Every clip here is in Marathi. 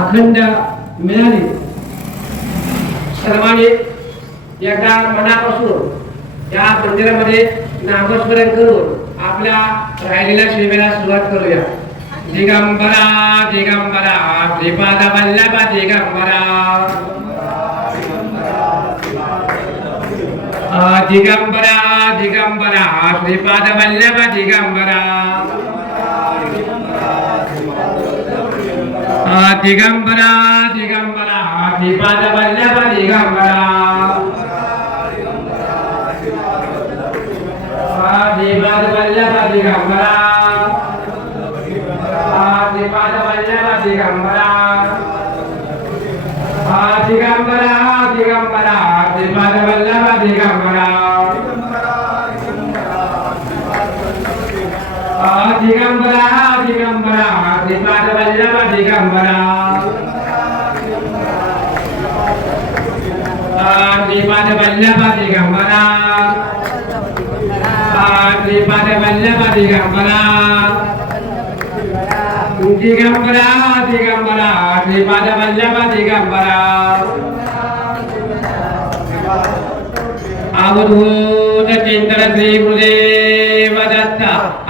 अखंड मिळाली सर्वांनी एकदा मनापासून या मंदिरामध्ये नामस्मरण करून आपल्या राहिलेल्या सेवेला सुरुवात करूया. दिगंबरा दिगंबरा श्रीपाद वल्लभ दिगंबरा दिगंबरा दिगंबरा श्रीपाद वल्लभ दिगंबरा दिगंबरा दिगंबरा श्रीपाद वल्लभ दिगंबरा श्रीपाद वल्लभ दिगंबरा श्रीपाद वल्लभ दिगंबरा दिगंबरा दिगंबरा श्रीपाद वल्लभ दिगंबरा दिगंबरा दिगंबरा श्रीपाद वल्लभ दिगंबरा श्रीपाद वल्लभ दिगंबरा श्रीपाद वल्लभ दिगंबरा दिगंबरा दिगंबरा श्रीपाद वल्लभ दिगंबरा अवधूत चिंतन श्री गुरुदेव दत्त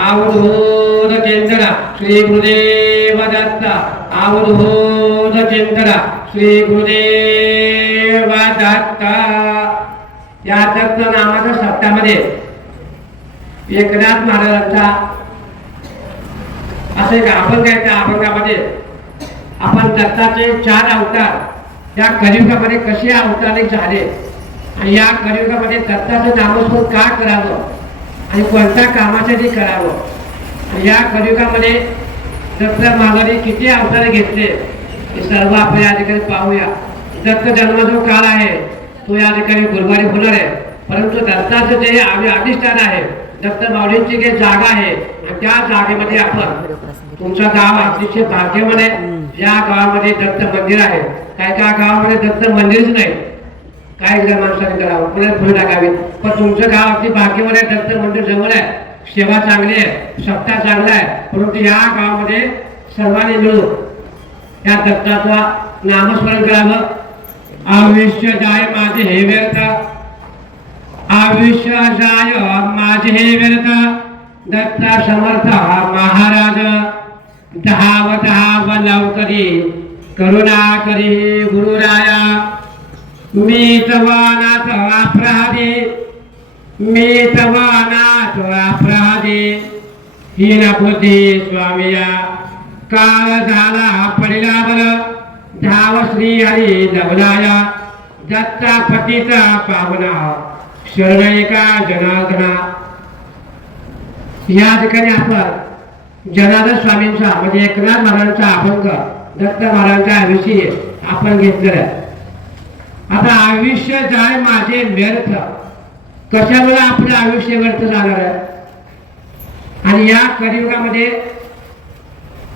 अवधूत चिंतन श्री गुरुदेव दत्त अवधूत चिंतन श्री गुरुदेव दत्त. या दत्त नामाच्या शब्दामध्ये एकनाथ महाराजांचा असे एक अभंग आहे. त्या अभंगामध्ये आपण दत्ताचे 4 अवतार या कलियुगामध्ये कसे अवतारिक झाले आणि या कलियुगामध्ये दत्ताचं नामस्मरण का करावं आणि कोणत्या कामासाठी करावं, या कलियुगामध्ये दत्त महाराजांनी किती अवतार घेतले हे सर्व आपण या ठिकाणी पाहूया. दत्त जन्म जो काळ आहे तो या ठिकाणी गुरुवारी होणार आहे, परंतु दत्ताचं जे अधिष्ठान आहे, दत्त माऊलींची जी जागा आहे त्या जागेमध्ये आपण तुमचं गाव अतिशय भाग्यवान आहे. या गावामध्ये दत्त मंदिर आहे. काही गावामध्ये दत्त मंदिरच नाही, काही माणसाने करावं पुण्यात फुले टाकावी, पण तुमचं गाव अगदी भाग्यवान आहे. दत्त मंदिर जवळ आहे, सेवा चांगली आहे, सत्ता चांगला आहे, परंतु या गावामध्ये सर्वांनी मिळून या दत्ताचा नामस्मरण करावं. आयुष्य जाय माझे हे व्यर्थ, आयुष्य जाय माझे हे व्यर्थ, दत्ता समर्थ महाराज धाव धाव लवकरी करुणा करी गुरुराया मी तवा नाथ अपराधी मी तवा नाथ अपराधी हीन बुद्धी स्वामिया काळ झाला पडला बर धाव श्री हरी जगदाया दत्ता पतीचा पावना शरणैका जनार्दना। या ठिकाणी आपण जनार्दन स्वामींचा म्हणजे एकनाथ महाराजांचा अभंग दत्त महाराजांच्या विषयी आपण घेतलेला आहे। आता आयुष्य जाय माझे व्यर्थ, कशामुळे आपलं आयुष्य व्यर्थ जाणार आहे? आणि या कलियुगामध्ये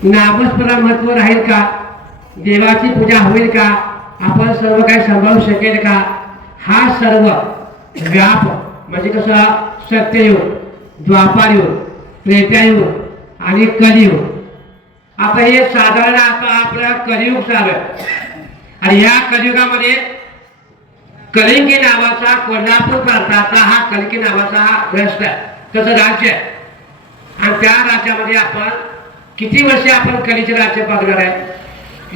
नामस्मरण महत्व राहील का? देवाची पूजा होईल का? आपण सर्व काही सांभाळू शकेल का? हा सर्व व्याप म्हणजे कसं सत्ययुग, द्वापारयुग, त्रेतायुग आणि कलियुग। आता हे साधारण आता आपला कलियुग चालू आहे आणि या कलियुगामध्ये कलिंगी नावाचा कोल्हापूर प्रांताचा हा कलिंगी नावाचा हा ग्रस्त आहे, त्याचं राज्य आहे। आणि त्या राज्यामध्ये आपण किती वर्षे आपण कलीचे राज्य बघणार आहे?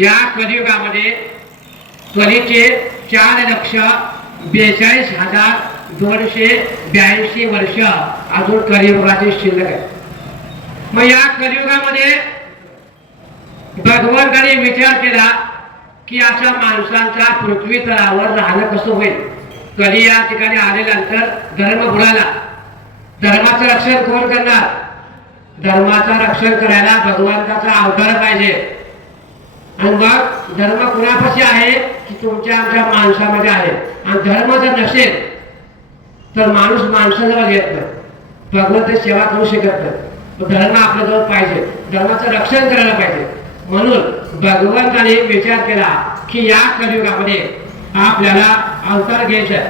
या कलियुगामध्ये कलीचे 4,42,282 वर्ष अजून कलियुगाचे शिल्लक आहे। मग या कलियुगामध्ये भगवंताने विचार केला की अशा माणसांचा पृथ्वी तलावर राहणं कसं होईल? कली या ठिकाणी आल्यानंतर धर्म बुडाला, धर्माचं रक्षण कोण करणार? धर्माचं रक्षण करायला भगवंताचा अवतार पाहिजे। आणि मग धर्म कुणापाशी आहे की तुमच्या आमच्या माणसामध्ये आहे। आणि धर्म जर नसेल तर माणूस माणसाजवळ येत नाही, भगवंत सेवा करू शकत नाही। धर्म आपल्याजवळ पाहिजे, धर्माचं रक्षण करायला पाहिजे। म्हणून भगवंताने विचार केला की या कलियुगामध्ये आपल्याला अवतार घ्यायचा आहे।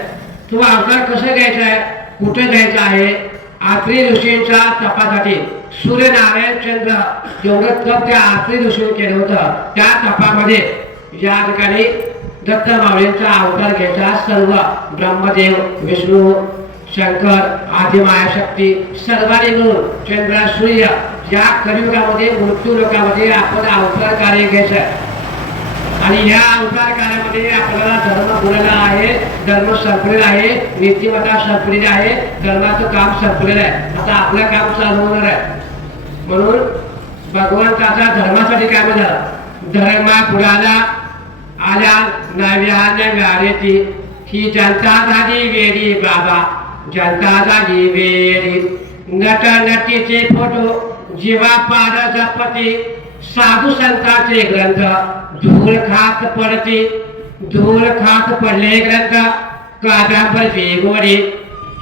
तो अवतार कसं घ्यायचा आहे, कुठे घ्यायचा आहे? आत्री ऋषींच्या तपासाठी सूर्यनारायण चंद्र जेवढं तप त्या आत्री ऋषीने केलं होतं त्या तपामध्ये या ठिकाणी दत्त माऊलींचा अवतार घ्यायचा। सर्व ब्रह्मदेव, विष्णू, शंकर, आदिमायाशक्ती सर्वांनी मिळून चंद्र सूर्य या कलियुगामध्ये मृत्यू लोकामध्ये आपण अवतार कार्य घ्यायचं आहे। आणि या अवतार कार्यामध्ये आपल्याला धर्म बुडाला आहे, धर्म संपलेला आहे, नीतिमत्ता संपलेली आहे, धर्माचं काम संपलेलं आहे। आता आपलं काम चालू होणार आहे। म्हणून भगवंताचा धर्मासाठी काय म्हणतात? धर्मा बुडाला आल्या नव्याने व्यारेती ही जनता झाली वेरी बाबा, जनता झाली वेरी। नट नटीचे फोटो जीवा पार जपती, साधू संतांचे ग्रंथ धूळ खात पडते, धूळ खात पडले ग्रंथ कादंबरी गोरी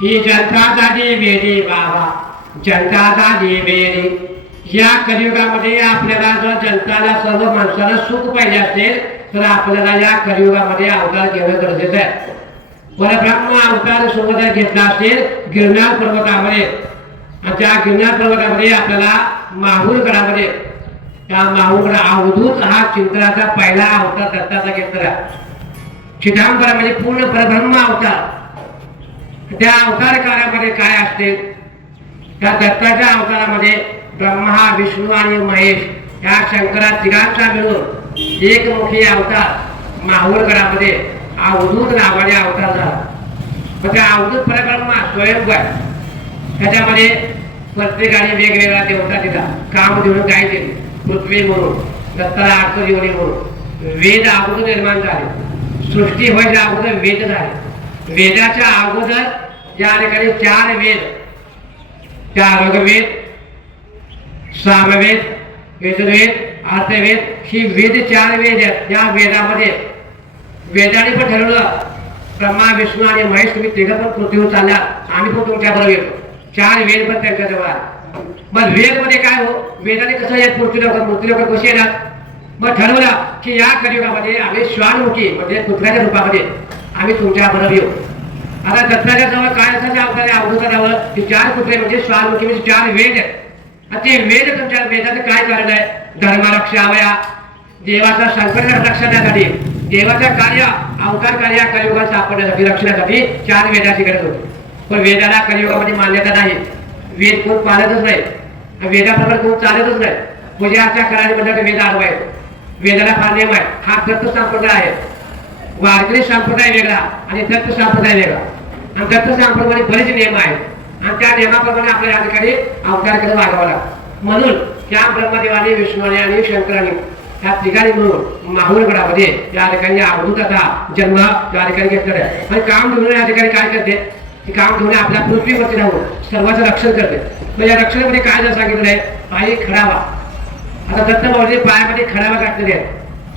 ही जनता झाली वेरी बाबा, जनता झाली वेरी। या कलियुगामध्ये आपल्याला जर जनताला सर्व माणसाला सुख पाहिजे असेल तर आपल्याला या कलियुगामध्ये अवतार घेणं गरजेचं आहे। परब्रह्म अवतार सोबत घेतला असेल गिरनार पर्वतामध्ये, आणि त्या गिरनार पर्वतामध्ये आपल्याला माहूरगडामध्ये त्या माहूरगड अवधूत हा चिंतनाचा पहिला अवतार दत्ताचा घेतला। चिदांबरामध्ये पूर्ण परब्रह्म अवतार। त्या अवतार कार्यामध्ये काय असते? त्या दत्ताच्या अवतारामध्ये ब्रह्मा, विष्णू आणि महेश या शंकरा तिघांचा मिळून एकमुखी अवतार माहूरगडामध्ये अवधूत नावाने अवतार झाला। मग त्या अवधूत परब्रह्म स्वयंभू आहे, त्याच्यामध्ये प्रत्येकाने वेगवेगळा देवता दिला। काम देऊन काय दिले? पृथ्वी म्हणून, दत्ताला आर्तजीवनी म्हणून। वेद अगोदर निर्माण झाले, सृष्टी व्हायच्या अगोदर वेद झाले। वेदाच्या अगोदर या ठिकाणी 4 वेद, 4 ऋग्वेद, सामवेद, यजुर्वेद, अर्थवेद ही वेद 4 वेद आहेत। या वेदामध्ये वेदाने पण ठरवलं ब्रह्मा, विष्णू आणि महेश तुम्ही तिघं पण पृथ्वीवर चालल्या, आम्ही पण तुमच्या बरोबर येतो। 4 वेद पण त्यांच्या जवळ आहे। मग वेद मध्ये काय हो? वेदाने कसं येत पृथ्वी लोक कशी येणार? मग ठरवलं की या कलियुगामध्ये आम्ही श्वानमुखी म्हणजे कुत्र्याच्या रूपामध्ये आम्ही तुमच्या बरोबर येऊ। आता दत्ताच्या जवळ काय असायचं अवतार? अवधूताजवळ की 4 कुत्रे म्हणजे श्वानमुखी म्हणजे 4 वेद आहेत। ते वेद तुमच्या वेदाचं काय कारण आहे? धर्म रक्षावया, देवाचा संकट रक्षणासाठी, देवाचं कार्य अवतार कार्य कलियुगात सापडण्यासाठी रक्षणासाठी 4 वेदाची गरज होती। पण वेदाला कलियुगामध्ये मान्यता नाही, वेद कोण पाळतच नाही, वेदाप्रमाणे कोण चालतच नाही। पूजाच्या करायला म्हणजे वेद आडवाय वेदाला फार नियम आहे. हा दत्त संप्रदाय आहे. वारकरी संप्रदाय वेगळा आणि दत्त संप्रदाय वेगळा. आणि दत्त संप्रदायामध्ये बरेच नियम आहेत आणि त्या नियमाप्रमाणे आपल्या या ठिकाणी अवतार करत वागावा लागतो. म्हणून त्या ब्रह्मदेवाने विष्णूने आणि शंकराने ह्या तिघांनी मिळून माहुरगडामध्ये या ठिकाणी अवधूताचा जन्म या ठिकाणी घेतलेला आहे. आणि काम घेऊन या ठिकाणी काय करते की काम घेऊन आपल्या पृथ्वीवरती राहून सर्वांचं रक्षण करते. म्हणजे या रक्षणामध्ये काय जर सांगितलं आहे पायी खडावा. आता दत्त भाऊजी पायामध्ये खडावा घातलेले आहेत.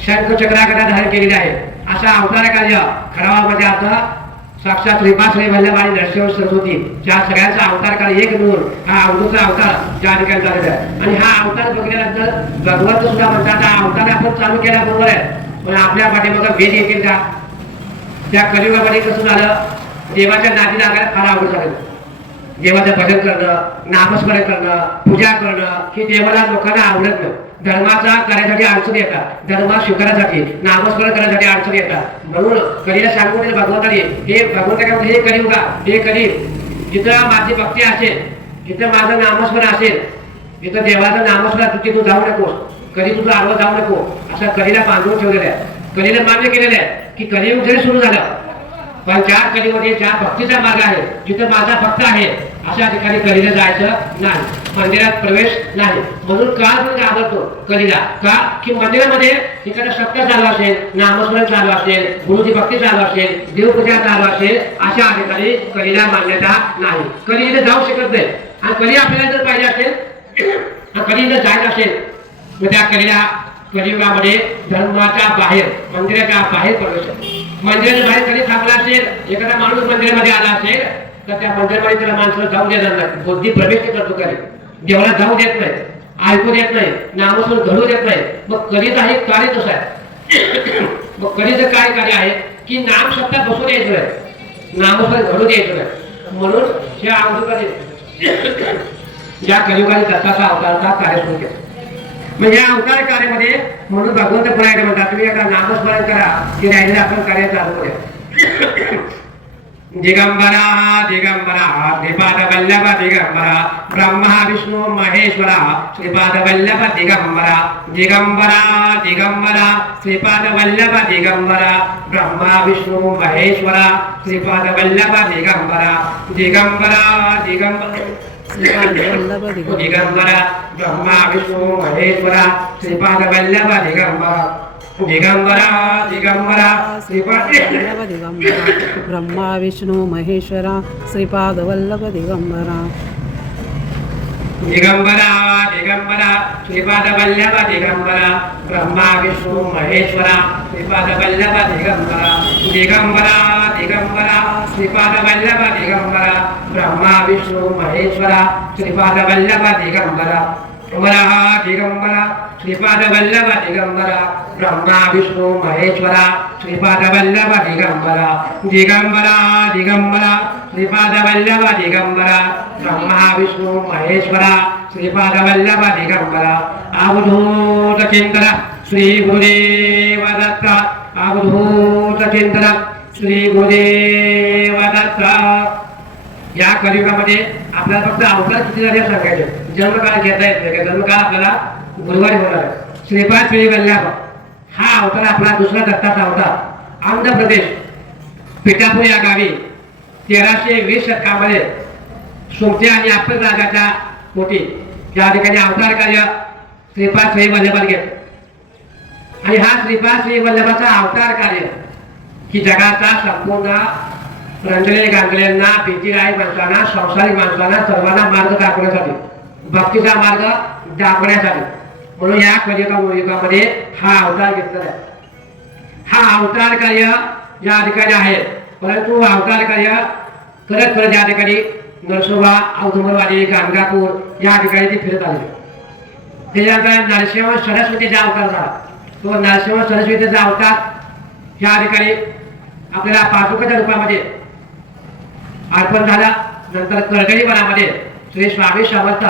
शंख चक्राकडा धारण केलेले आहे. असा अवतार कार्य खडावामध्ये आता साक्षात श्रीपाद वल्लभ आणि नरसिंह सरस्वती ज्या सगळ्यांचा अवतार काळ एक मिळून हा अवधूतचा अवतार ज्या ठिकाणी झालेला आहे. आणि हा अवतार बघितल्यानंतर भगवंत सुद्धा म्हणतात हा अवतार आपण चालू केला बरोबर आहे पण आपल्या पाठीमागं वेद येतील का. त्या कलियुगामध्ये कसं झालं देवाच्या नादी लागायला फार आवड झालं. देवाचं भजन करणं नामस्मरण करणं पूजा करणं ही देवाला लोकांना आवडत नाही. धर्माचा करण्यासाठी अडचण येतात. धर्म स्वीकारण्यासाठी नामस्मरण करण्यासाठी अडचण येतात. म्हणून कलीला सांगून दिलं भगवंताने हे भगवंत काय हे कलियुगा हे कली जिथं माझी भक्ती असेल जिथं माझं नामस्मरण असेल जिथं देवाचं नामस्मरण तिथे तू जाऊ नकोस कधी तुझं आडवं जाऊ नको असं कलीला बांधून ठेवलेलं आहे. कलीला मान्य केलेलं आहे की कलियुग जरी सुरू झालं पण ज्या कलीमध्ये ज्या भक्तीचा मार्ग आहे जिथं माझा भक्त आहे अशा ठिकाणी कलीला जायचं नाही. मंदिरात प्रवेश नाही. म्हणून का आपण घाबरतो कलीला का की मंदिरामध्ये तिकडे सत्य चालू असेल नामस्मरण चालू असेल गुरुची भक्ती चालू असेल देवपूजा चालू असेल अशा ठिकाणी कलीला मान्यता नाही. कली इथे जाऊ शकत नाही. आणि कली आपल्याला जर पाहिजे असेल कली जर जायचं असेल तर त्या कलीला कलियुगामध्ये धर्माच्या बाहेर मंदिराच्या बाहेर प्रवेश आहे. मंदिराच्या बाहेर कधी थांबला असेल एखादा माणूस मंदिरामध्ये आला असेल तर त्या मंदिरामध्ये त्याला माणसाला जाऊ देणार नाही. बुद्धी प्रवेश करतो कधी देवाला जाऊ देत नाही ऐकू देत नाही नामस्मरण घडू देत नाही. मग कधीच आहे कार्य तसं आहे. मग कधीचं काय कार्य आहे की नाम सत्ता बसू द्यायचं नाही नामस्मरण घडू द्यायचं नाही. म्हणून या अवताराने या कलियुगाने दत्ताचा अवताराचा कार्य सुरू केला. म्हणजे या अवतार कार्यामध्ये म्हणून भगवंत पुन्हा एकदा म्हणतात तुम्ही आता नामस्मरण करा की राहिलेलं आपण कार्य चालू करूया. दिगंबरा दिगंबरा श्रीपाद वल्लभ दिगंबरा ब्रह्मा विष्णू महेश्वरा श्रीपाद वल्लभ दिगंबरा दिगंबरा दिगंबरा श्रीपाद वल्लभ दिगंबरा ब्रह्मा विष्णू महेश्वरा श्रीपाद वल्लभ दिगंबरा दिगंबरा दिगंबरा दिगंबरा ब्रह्मा विष्णू महेश्वरा श्रीपाद वल्लभ दिगंबरा दिगंबरा दिगंबरा श्रीपाद वल्लभ दिगंबरा ब्रह्मा विष्णू महेश्वरा श्रीपाद वल्लभ दिगंबरा दिगंबरा दिगंबरा श्रीपाद वल्लभ दिगंबरा ब्रह्मा विष्णू महेश्वरा श्रीपाद वल्लभ दिगंबरा दिगंबरा दिगंबरा श्रीपाद वल्लभ दिगंबरा ब्रह्मा विष्णू महेश्वरा श्रीपाद वल्लभ दिगंबरा दिगंबरा दिगंबरा श्रीपाद वल्लभ दिगंबरा ब्रह्मा विष्णू महेश्वरा श्रीपाद वल्लभ दिगंबरा दिगंबरा दिगंबरा श्रीपाद वल्लभ दिगंबरा ब्रह्मा विष्णू महेश्वरा श्रीपाद वल्लभ दिगंबरा अवधूत चिंतन श्री गुरुदेव दत्त अवधूत चिंतन श्री गुरुदेव दत्त. या कलियुगामध्ये आपल्याला फक्त अवतार किती झाले सांगायचे. जन्मकाळ घेता येत नाही. जन्मकाळ आपल्याला गुरुवारी होणार आहे. श्रीपाद श्री वल्लभ हा अवतार आपला दुसरा दत्ताचा अवतार आंध्र प्रदेश पिठापूर या गावी 1320 शतकामध्ये सोमते आणि आपल्या राजाच्या पोटी या ठिकाणी अवतार कार्य श्रीपाद श्री वल्लभ घेत. आणि हा श्रीपाद श्री वल्लभाचा अवतार कार्य की जगाचा संपूर्ण रंजलेले गांगल्यांना भीतीदायक माणसांना संसारिक माणसांना सर्वांना मार्ग दाखवण्यासाठी भक्तीचा मार्ग दाखवण्यासाठी म्हणून या कलियुगामध्ये हा अवतार घेतलेला आहे. हा अवतार कार्य या ठिकाणी आहे. परंतु अवतार कार्य करत करत या ठिकाणी नरसोबा औदुंबरवाडी गाणगापूर या ठिकाणी ते फिरत आले. त्याच्यानंतर नरसिंह सरस्वतीचा अवतार झाला. तो नरसिंह सरस्वतीचा अवतार या ठिकाणी आपल्याला पादुकाच्या रूपामध्ये अर्पण झाला. नंतर करगडी वनामध्ये श्री स्वामी समर्थ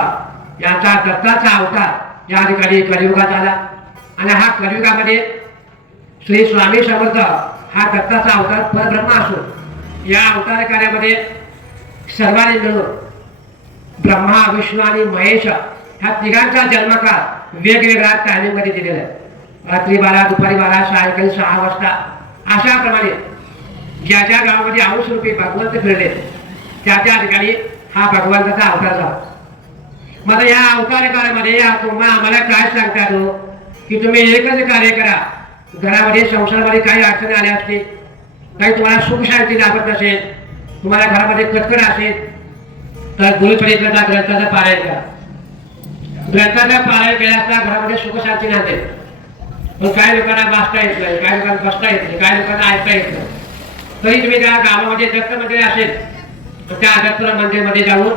यांचा दत्ताचा अवतार या ठिकाणी कलियुगात आला. आणि हा कलियुगामध्ये श्री स्वामी समर्थ हा दत्ताचा अवतार परब्रह्म असून या अवतार कार्यामध्ये सर्वांनी मिळून ब्रह्मा विष्णू आणि महेश ह्या तिघांचा जन्मकाळ वेगवेगळ्या टायमिंगमध्ये दिलेला आहे. रात्री 12, दुपारी 12, सायंकाळी 6 वाजता अशाप्रमाणे ज्या ज्या गावामध्ये अंश रूपी भगवंत फिरले त्या त्या ठिकाणी हा भगवंताचा अवतार झाला. मग या अवतारकारामध्ये या तुम्हा आम्हाला काय सांगतात हो की तुम्ही एकच कार्य करा. घरामध्ये संसारामध्ये काही अडचणी आल्या असतील, काही तुम्हाला सुख शांती लाभत नसेल, तुम्हाला घरामध्ये कटकट असेल तर गुरुचरित्राचा ग्रंथाचा पारायण करा. ग्रंथाचा पारायण केल्यास घरामध्ये सुख शांती नांदते. पण काही लोकांना वाचता येत नाही, काही लोकांना बसता येत नाही, काही लोकांना ऐकता येत नाही. तरी तुम्ही त्या गावामध्ये दत्त मंदिर असेल तर त्या दत्त मंदिरमध्ये जाऊन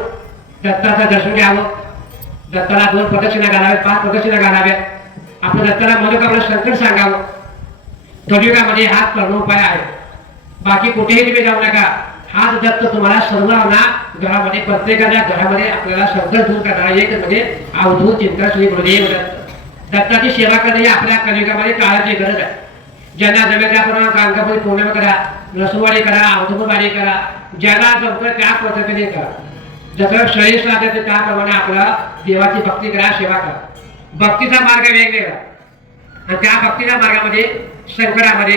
दत्ताचं दर्शन घ्यावं. दत्ताला 2 प्रदक्षिणा घालाव्यात, 5 प्रदक्षिणा घालाव्यात. आपल्या दत्ताला मनोकामना संकट सांगावं. कलियुगामध्ये हाच करणं उपाय आहे. बाकी कुठेही तुम्ही जाऊ नका. हाच दत्त तुम्हाला सर्वांना घरामध्ये प्रत्येकाच्या घरामध्ये आपल्याला संकट दूर करणारा एक म्हणजे अवधूत चिंतन श्री गुरुदेव दत्त. दत्ताची सेवा करणे ही आपल्या कलियुगामध्ये काळाची गरज आहे. ज्यांना जमेल त्याप्रमाणे गाणगापूर पौर्णिमा करा, नसुवाडी करा, अवधूतवाडी करा, ज्याला जमतं त्या पद्धतीने करा. जसं शरीर साधते त्याप्रमाणे आपला देवाची भक्ती करा, सेवा करा. भक्तीचा मार्ग वेगवेगळा आणि त्या भक्तीच्या मार्गामध्ये संकटामध्ये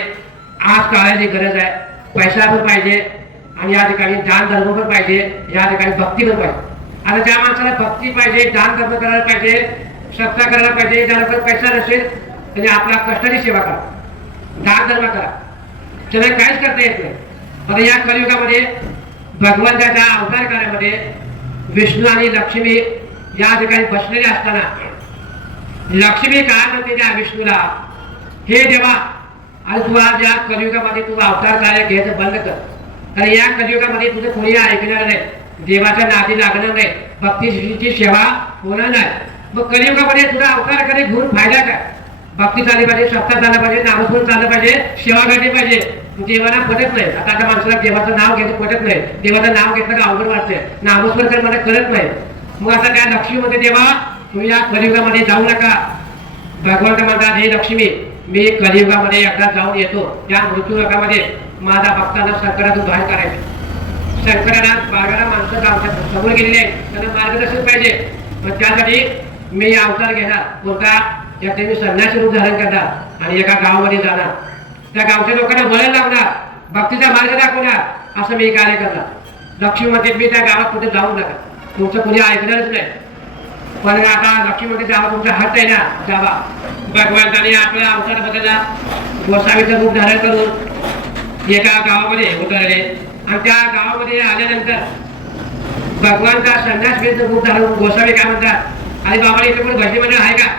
आज काळाची गरज आहे. पैसा पण पाहिजे आणि या ठिकाणी दान धर्म पण पाहिजे, या ठिकाणी भक्ती पण पाहिजे. आता ज्या माणसाला भक्ती पाहिजे, दान धर्म करायला पाहिजे, सत्ता करायला पाहिजे, ज्याला पण पैसा नसेल त्याने आपला कष्टाची सेवा करा, दान धर्म करा. त्याला काहीच करता येत नाही. आता या कलियुगामध्ये भगवंताच्या अवतार कार्यामध्ये विष्णू आणि लक्ष्मी या ठिकाणी बसलेले असताना लक्ष्मी काय म्हणते त्या विष्णूला, हे देवा आणि तू आज या कलियुगामध्ये तू अवतार कार्य घ्यायचं बंद कर. कारण या कलियुगामध्ये तुझं कोणी ऐकणार नाही, देवाच्या नादी लागणार नाही, भक्तीची सेवा होणार नाही. मग कलियुगामध्ये तुझा अवतार कार्य घेऊन फायदा काय? भक्ती झाली पाहिजे, सत्ता झाला पाहिजे, नामस्मरण झालं पाहिजे, सेवा घडली पाहिजे. देवाला पटत नाही. आता त्या माणसाला देवाचं नाव घ्यायचं पटत नाही. देवाचं नाव घेतलं का अवघड वाटतंय, नामस्मरण कर मला करत नाही. मग आता त्या लक्ष्मी मध्ये देवा तुम्ही या कलियुगामध्ये जाऊ नका. भगवंत म्हणतात, हे लक्ष्मी मी कलियुगामध्ये एकदा जाऊन येतो. त्या मृत्यूलोकामध्ये माझा भक्तांना संकटातून बाहेर करायचं. संकटाला मार्गाला माणसं आमच्या समोर गेलेले आहेत, त्यांना मार्गदर्शन पाहिजे. पण त्यासाठी मी अवतार घेणार. कोणता? त्याचे मी संन्यासी रूप धारण करणार आणि एका गावामध्ये जाणार. त्या गावच्या लोकांना वळण लावणार, भक्तीचा मार्ग दाखवणार, असं मी कार्य करणार. लक्ष्मी म्हणते मी त्या गावात कुठे जाऊ नका, तुमचं कुणी ऐकणारच नाही. पण आता लक्ष्मी म्हणते जावा, तुमचा हात आहे ना, जावा. भगवंताने आपला अवतार बदलला, गोसावीचं रूप धारण करून एका गावामध्ये उतरले आणि त्या गावामध्ये आल्यानंतर भगवानचा संन्यास घेतलं रूप धारण. गोसावी काय म्हणतात, अरे बाबा इथे पण भजनी मंडळ आहे का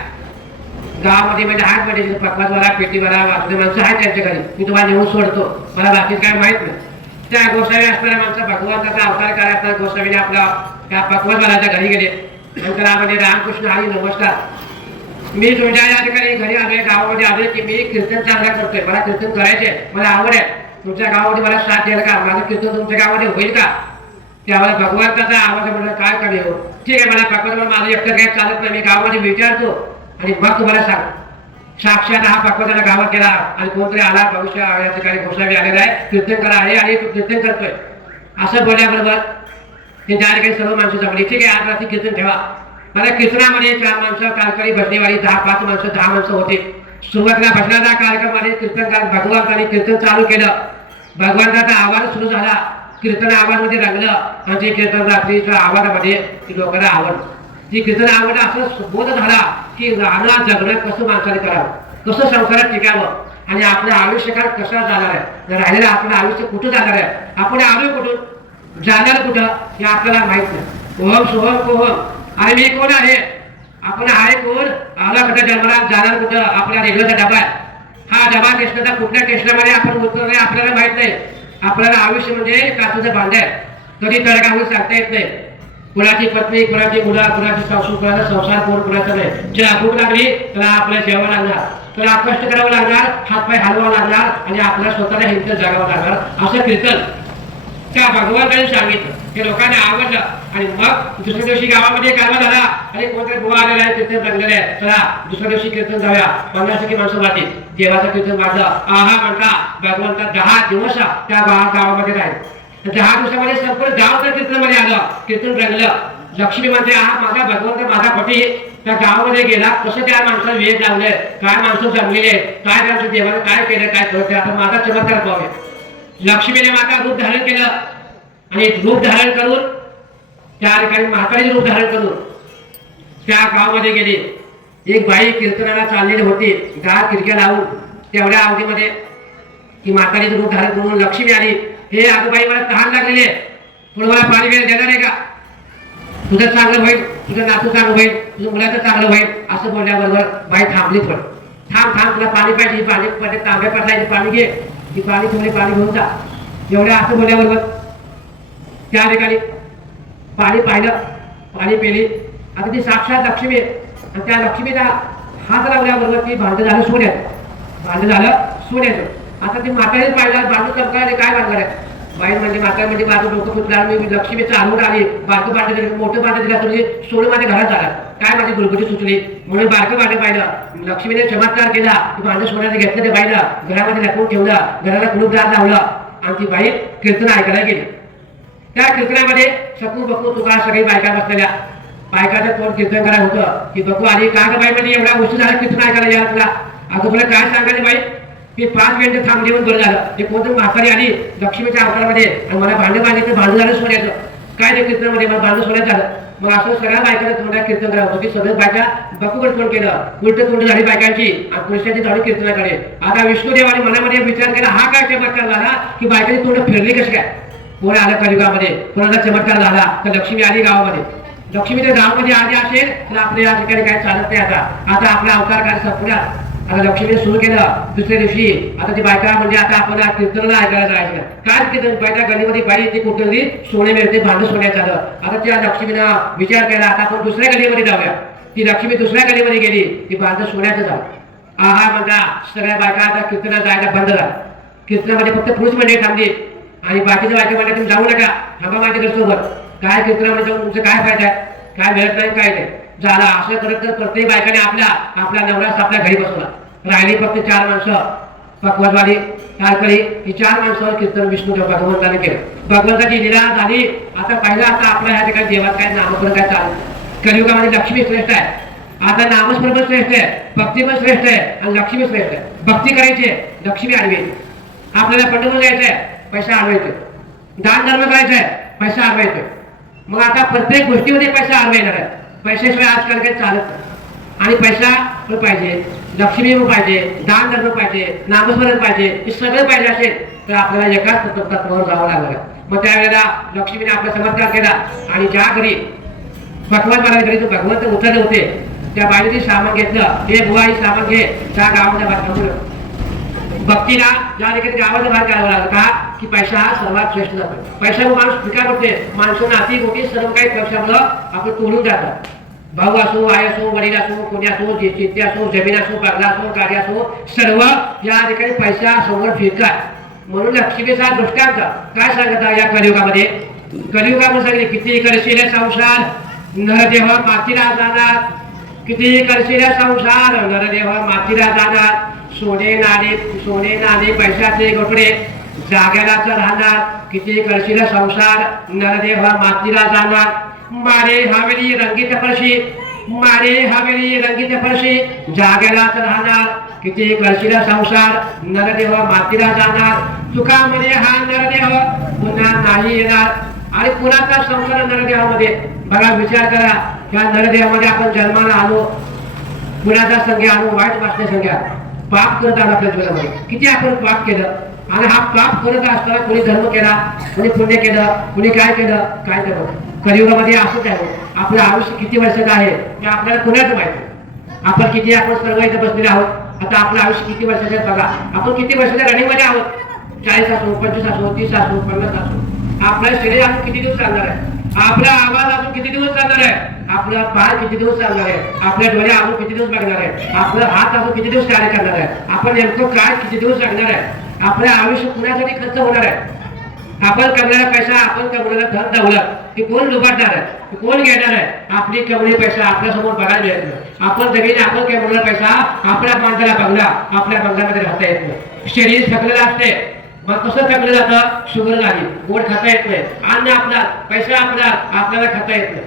गावामध्ये? म्हणजे हात मध्ये पकवाजवाला, पेटीवाला, वासुदे माणसं आहेत त्यांच्या घरी, मी तुम्हाला नेऊन सोडतो, मला बाकी काय माहित नाही. त्या गोसावी असणाऱ्या माणसं भगवंताचा अवतार कार्य असताना गोसावीने आपला त्या पकवाजवालाच्या घरी गेले. नंतर आम्ही रामकृष्ण हरी नमस्कार, मी तुमच्या या ठिकाणी घरी आले, गावामध्ये आले की मी कीर्तन चांगला करतोय, मला कीर्तन करायचे, मला आवड आहे. तुमच्या गावामध्ये मला साथ द्याल का? माझं कीर्तन तुमच्या गावामध्ये होईल का? त्यावेळेला भगवंताचा आवाज म्हणलं काय कमी हो, ठीक आहे, मला पकवाजवाला माझं एकटं काय चालत नाही, मी गावामध्ये विचारतो आणि मग तुम्हाला सांग. साक्षात हा पकवाजाला गावात गेला आणि कोणतरी आला, भविष्य या ठिकाणी गोसावी आलेला आहे, कीर्तन करा आहे आणि तो कीर्तन करतोय असं बोलल्याबरोबर ते त्या ठिकाणी सर्व माणसं जमली. ठीक आहे, आज रात्री कीर्तन ठेवा. मला कीर्तनामध्ये 4 माणसं, कालकरी भजनीवाली 10-5 माणसं, 10 माणसं होते. सुरुवातीला भजनाचा कार्यक्रमामध्ये कीर्तनकार भगवंताने कीर्तन चालू केलं. भगवंताचा आवाज सुरू झाला, कीर्तन आवाजमध्ये रंगलं आणि ते कीर्तन रात्रीच्या आवाजामध्ये लोकांना आवडलं. ती कीर्तन आवड असं बोध झाला की राहणं जगणं कसं माणसाने करावं, कसं संसारात टिकावं आणि आपलं आयुष्यकाळ कसा जाणार आहे, राहिलेलं आपलं आयुष्य कुठं जाणार आहे, आपण आलो कुठून, जाणार कुठं हे आपल्याला माहित नाही. ओम सोहम कोहम, आणि मी कोण आहे, आपण आहे कोण, आला कुठं जन्माला, जाणार कुठं, आपला रेल्वेचा डबा आहे. हा डबा स्टेशनचा कुठल्या स्टेशनमध्ये आपण उतरले आपल्याला माहित नाही. आपल्याला आयुष्य म्हणजे काचेचं भांडे आहे, कधी तडका होईल सांगता येत नाही. कुणाची पत्नी, कुणाची मुलं, कुणाची सासू, कुणाचा संसार, कोण कुणाचा नाही. ज्याला भूक लागली त्याला आपल्याला जेवावं लागणार, त्याला कष्ट करावं लागणार, हातपाय हलवावं लागणार आणि आपल्याला स्वतःला हिंसत जगावं लागणार. असं कीर्तन त्या भगवंताने सांगितलं. हे लोकांना आवडलं आणि मग दुसऱ्या दिवशी गावामध्ये कारवा झाला आणि कोणतरी बुवा आलेला आहे, कीर्तन रंगलेलं आहे, चला दुसऱ्या दिवशी कीर्तन जाऊया. 50 माणसं वाटली, देवाचं कीर्तन वाजलं. आहा म्हणता भगवंता 10 दिवस त्या गावामध्ये राहिले. 10 दिवसामध्ये संपूर्ण गाव त्या कीर्तनामध्ये आलं, कीर्तन रंगलं. लक्ष्मी म्हणते, हा माझा भगवंत, माझा पती त्या गावामध्ये गेला, कसं त्या माणसाला वेळ लावलंय, काय माणसं जमलेली आहेत, काय त्यांचं देवानं काय केलं, काय करत आता माझा चमत्कार पाहूया. लक्ष्मीने माता रूप धारण केलं आणि रूप धारण करून त्या ठिकाणी म्हातारीचे रूप धारण करून त्या गावामध्ये गेली. एक बाई कीर्तनाला चाललेली होती, दार खिडक्या लावून. तेवढ्या अवधीमध्ये ती म्हातारीचं रूप धारण करून लक्ष्मी आली. हे अगं बाई, मला तहान लागलेली आहे, थोडं मला पाणी वेळ देणार आहे का? तुझं चांगलं होईल, तुझं नातू चांगलं होईल, तुझं मुलाचं चांगलं होईल असं बोलल्याबरोबर बाई थांबली. पण थांब तुला पाणी पाहिजे, पाणी पाहिजे, तांब्या पडलाय, पाणी घे, ती पाणी ठेवले, पाणी घेऊन जा. एवढ्या असं बोलल्याबरोबर त्या ठिकाणी पाणी पाहिलं, पाणी पेली. आता ती साक्षात लक्ष्मी आहे आणि त्या लक्ष्मीला हात लावल्याबरोबर ती भांडं झालं सोन्याचं. आता ती म्हातारीच पाहिलं, भांडू चमकायला काय भांडणार आहे? बाई म्हणजे म्हातारी म्हणजे माझं डोकं फुटलं, मी लक्ष्मी चालवून आली, बारकं भांडं दिलं, मोठं भांडं दिलं, म्हणजे सोनं माझ्या घरात झालं, काय माझी गुरगुटी सुचली म्हणून बारकं भांडं पाहिलं. लक्ष्मीने चमत्कार केला, ती भांडं सोन्याचं घेतलं, ते बाईला घरामध्ये लपवून ठेवलं, घराला कुलूप दार लावलं आणि ती बाई कीर्तन ऐकायला गेली. त्या कीर्तनामध्ये सकू बकू तुका सगळी बायका बसलेल्या. बायकाचं कोण कीर्तन करायला होतं, की बकू आली. का ग बाई म्हणजे एवढा उशीर झाला कीर्तन ऐकायला या तुला? अगं तुला काय सांगायचं बाई, मी 5 मिनिटं थांबली म्हणून बरं झालं. ते कोणतं म्हातारी आली लक्ष्मीच्या अवतारामध्ये आणि मला भांडं बांधायचं, भांडं झालं सोन्याचं. काय ते कीर्तनामध्ये मला भांडं सोन्याचं झालं. मग असं सगळ्या बायकांना तोंडात कीर्तन करावं होतं, की सगळ्या बायका बकूकडे तोंड केलं, उलट तोंड झाली बायकांची आणि पुरुषांची झाली कीर्तनाकडे. आता विष्णुदेवाने मनामध्ये विचार केला, हा काय चमत्कार झाला की बायकांची तोंड फिरली कशी काय? कोण आलं कलियुगामध्ये, कोणाचा चमत्कार झाला तर लक्ष्मी आली गावामध्ये. लक्ष्मीच्या गावामध्ये आली असेल तर आपल्या या ठिकाणी काय चालत नाही. आता आपला अवतार काय संपणार. आता लक्ष्मीने सुरू केलं. दुसऱ्या दिवशी आता ती बायका म्हणजे आता आपण कीर्तनाला ऐकायला जायचं. काय कीर्तन? बायका गलीमध्ये बाई ती कुठली सोने मिळते, भांडं सोन्याचं झालं. आता त्या लक्ष्मीनं विचार केला, आता आपण दुसऱ्या गलीमध्ये जाऊया. ती लक्ष्मी दुसऱ्या गलीमध्ये गेली, ती भांडं सोन्याचं झालं. आहा म्हणता सगळ्या बायका आता कीर्तनाला जायला बंद झालं. कीर्तनामध्ये फक्त पुरुष मंडळी थांबली आणि बाकीच्या बायका म्हणतात तुम्ही जाऊ नका, थांबा माझ्या घरसोबत. काय कीर्तनामध्ये जाऊन तुमचं काय फायदा आहे? काय मिळत नाही, काय नाही. झाला असं करत तर प्रत्येक बायकाने आपला नवरास आपल्या घरी बसवला. राहिली फक्त 4 माणसं, पकवाजवाडी, तारकळी, ही 4 माणसावर कीर्तन विष्णूदेव भगवंताने केलं. भगवंताची लीला झाली. आता पहिला आता आपल्या ह्या ठिकाणी देवात काय नामस्मरण काय चालू. कलियुगामध्ये लक्ष्मी श्रेष्ठ आहे. आता नामस्मरण श्रेष्ठ आहे, भक्ती पण श्रेष्ठ आहे आणि लक्ष्मी श्रेष्ठ आहे. भक्ती करायची, लक्ष्मी आडवी. आपल्याला पंढरपूर जायचंय, पैसा आडवायचे. दान धर्म करायचंय, पैसा आडवायचे. मग आता प्रत्येक गोष्टीमध्ये पैसा आडवा येणार आहे. पैशाशिवाय आजकाल काही चालत नाही. आणि पैसा पण पाहिजे, लक्ष्मी पण पाहिजे, दान धर्म पाहिजे, नामस्मरण पाहिजे, हे सगळं पाहिजे असेल तर आपल्याला एकाच तत्वावर जावं लागलं. मग त्यावेळेला लक्ष्मीने आपला चमत्कार केला आणि ज्या घरी भगवान मला घरी तो भगवंत उतरले होते त्या बाईने सामान घेतलं. हे बुवा ही सामान घे, त्या गावाच्या बाहेर भक्तीला ज्या ठिकाणी गावाच्या बाहेर काढावं लागलं. का की पैसा हा सर्वात श्रेष्ठ जातो. पैसा माणूस स्वीकार करते. माणसं नाती गोटी सर्व काही पैशामुळं आपण तोडून जातात. भाऊ असो, आई असो, वडील असो, कोणी असो, शेती असो, जमीन असो, बंगला असो, गाडी असो, सर्व या ठिकाणी पैसा समोर फिरतात. म्हणून लक्ष्मीचा दृष्टांत काय सांगता या कलियुगामध्ये. कलियुगामध्ये सांगितले किती करशील संसार नरदेव मातीला जाणार. किती करशील संसार नरदेव मातीला जाणार. सोने नाणे पैशाचे गोठडे जाग्यालाच राहणार. किती करशील संसार नरदेव मातीला जाणार. मारे हवेली रंगीत फरशी जाग्यालाच राहणार. किती करशील संसार नरदेव मातीला जाणार. सुखामध्ये हा नरदेव पुन्हा नाही येणार. आणि कुणाचा संसार नरदेवामध्ये बघा, विचार करा. या नरदेवामध्ये आपण जन्माला आलो, कुणाचा संख्या आलो, वाईट वाचण्या संख्या पाप करत आला आपल्या जीवनामध्ये. किती आपण पाप केलं आणि हा पाप करत असताना कोणी धर्म केला, कोणी पुण्य केलं, कोणी काय केलं, काय केलं. कलियुगामध्ये असंच आहे. आपलं आयुष्य किती वर्षाचं आहे ते आपल्याला कुणाचं माहिती. आपण किती आपण सर्व इथं बसलेले आहोत. आता आपलं आयुष्य किती वर्षाचं आहे बघा. आपण किती वर्षाच्या रनिंगमध्ये आहोत. 40 असो, 25 असो, 30 असो, 50 असो. आपलं शरीर अजून किती दिवस चालणार आहे. आपला आवाज अजून किती दिवस चालणार आहे. आपला पाय किती दिवस चालणार आहे. आपल्या डोळे अजून किती दिवस बघणार आहे. आपलं हात अजून किती दिवस कार्य करणार आहे. आपण नेमकं काय किती दिवस लागणार आहे. आपलं आयुष्य कुणासाठी खर्च होणार आहे. आपण कमवलेला पैसा, आपण कमवलेला धन दौलत ते कोण लुबाडणार आहे, ते कोण घेणार आहे. आपली कमवलेला पैसा आपल्या समोर बघायला मिळत नाही. आपण जमीन आपण कमवलेला पैसा आपल्या माणसाला बंगला, आपल्या बंगल्यामध्ये राहता येत नाही. शरीर थकलेलं असते. मग कसं थकलं जातं. शुगर झाली, गोड खाता येत नाही. अन्न आपला, पैसा आपला, आपल्याला खाता येत नाही.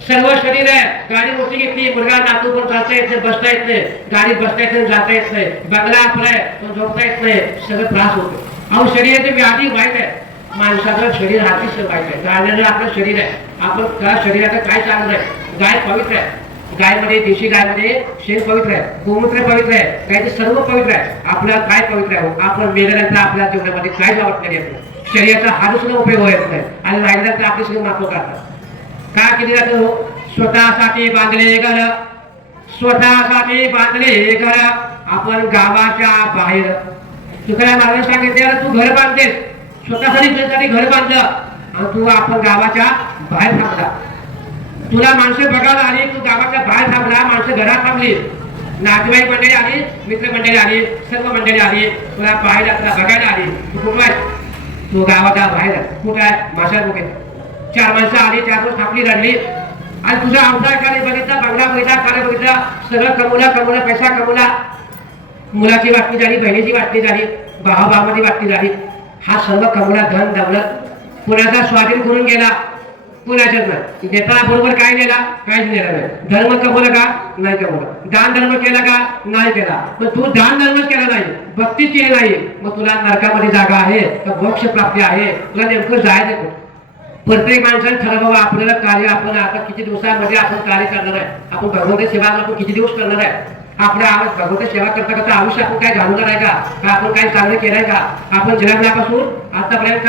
सर्व शरीर आहे. गाडी मोठी घेतली, मुलगा नातू पण चालता येत नाही, बसता येत नाही, गाडीत बसता येत नाही, जाता येत नाही, बंगला आपला आहे तो झोपता येत नाही, सगळं त्रास होतो. अहो शरीराची व्याधी वाईट आहे. माणसाचं शरीर अतिशय वाईट आहे. गाण्याचं आपलं शरीर आहे. आपण त्या शरीराचं काय चांगलं आहे. गाय पवित्र आहे. गायमध्ये देशी गायमध्ये शेण पवित्र आहे, गोमूत्र पवित्र आहे, गायचं सर्व पवित्र आहे. आपलं काय पवित्र आहे. आपण मेल्यानंतर आपल्या जीवनामध्ये काय जबाबदारी येतो. शरीराचा हात सुद्धा उपयोग होत नाही आणि राहिल्यानंतर आपले सगळे माफो करतात. का केली जातं हो. स्वतःसाठी बांधले घर, स्वतःसाठी बांधले घर. आपण गावाच्या बाहेर तुकाराम महाराज सांगितलं तू घर बांधतेस, स्वतःसाठी तुझ्यासाठी घर बांधलं आणि तू आपण गावाच्या बाहेर थांबला. तुला माणसं बघायला आली, तू गावाच्या बाहेर थांबला, माणसं घरात थांबली, नातेवाईक मंडळी आली, मित्र मंडळी आली, सर्व मंडळी आली, तुला पाहायला तुला बघायला आली. तू कुठं आहे. तू गावाच्या बाहेर कुठं आहे. माशाल मुखे चार माणसं आली, त्यातून थांबली, रडली आणि तुझा अवतार कार्य बघितला, बंगला बघितला, कार्य बघितला, सगळं कमवला, पैसा कमवला, मुलाची वाटणी झाली, बहिणीची वाटणी झाली, भावाभावामध्ये वाटणी झाली. हा सर्व कमवला धन दौलत पुण्याचा स्वाधीन करून गेला. पुण्याच्याच नाही नेता बरोबर काय नेला, काहीच नेला नाही. धर्म कमवला का नाही कमवला. दान धर्म केला का नाही केला. पण तू दान धर्मच केला नाही, भक्ती केली नाही, मग तुला नरकामध्ये जागा आहे का मोक्ष प्राप्ती आहे. तुला नेमकं जायचं कुठं. प्रत्येक माणसाने ठरवावं आपल्याला कार्य. आपण आता किती दिवसामध्ये आपण कार्य करणार आहे. आपण भगवंत सेवा आपण किती दिवस करणार आहे. आपल्या भगवंत सेवा करता करता आयुष्य आपण काय घालवणार आहे का आपण काय चांगलं केलंय का. आपण जन्मल्यापासून आतापर्यंत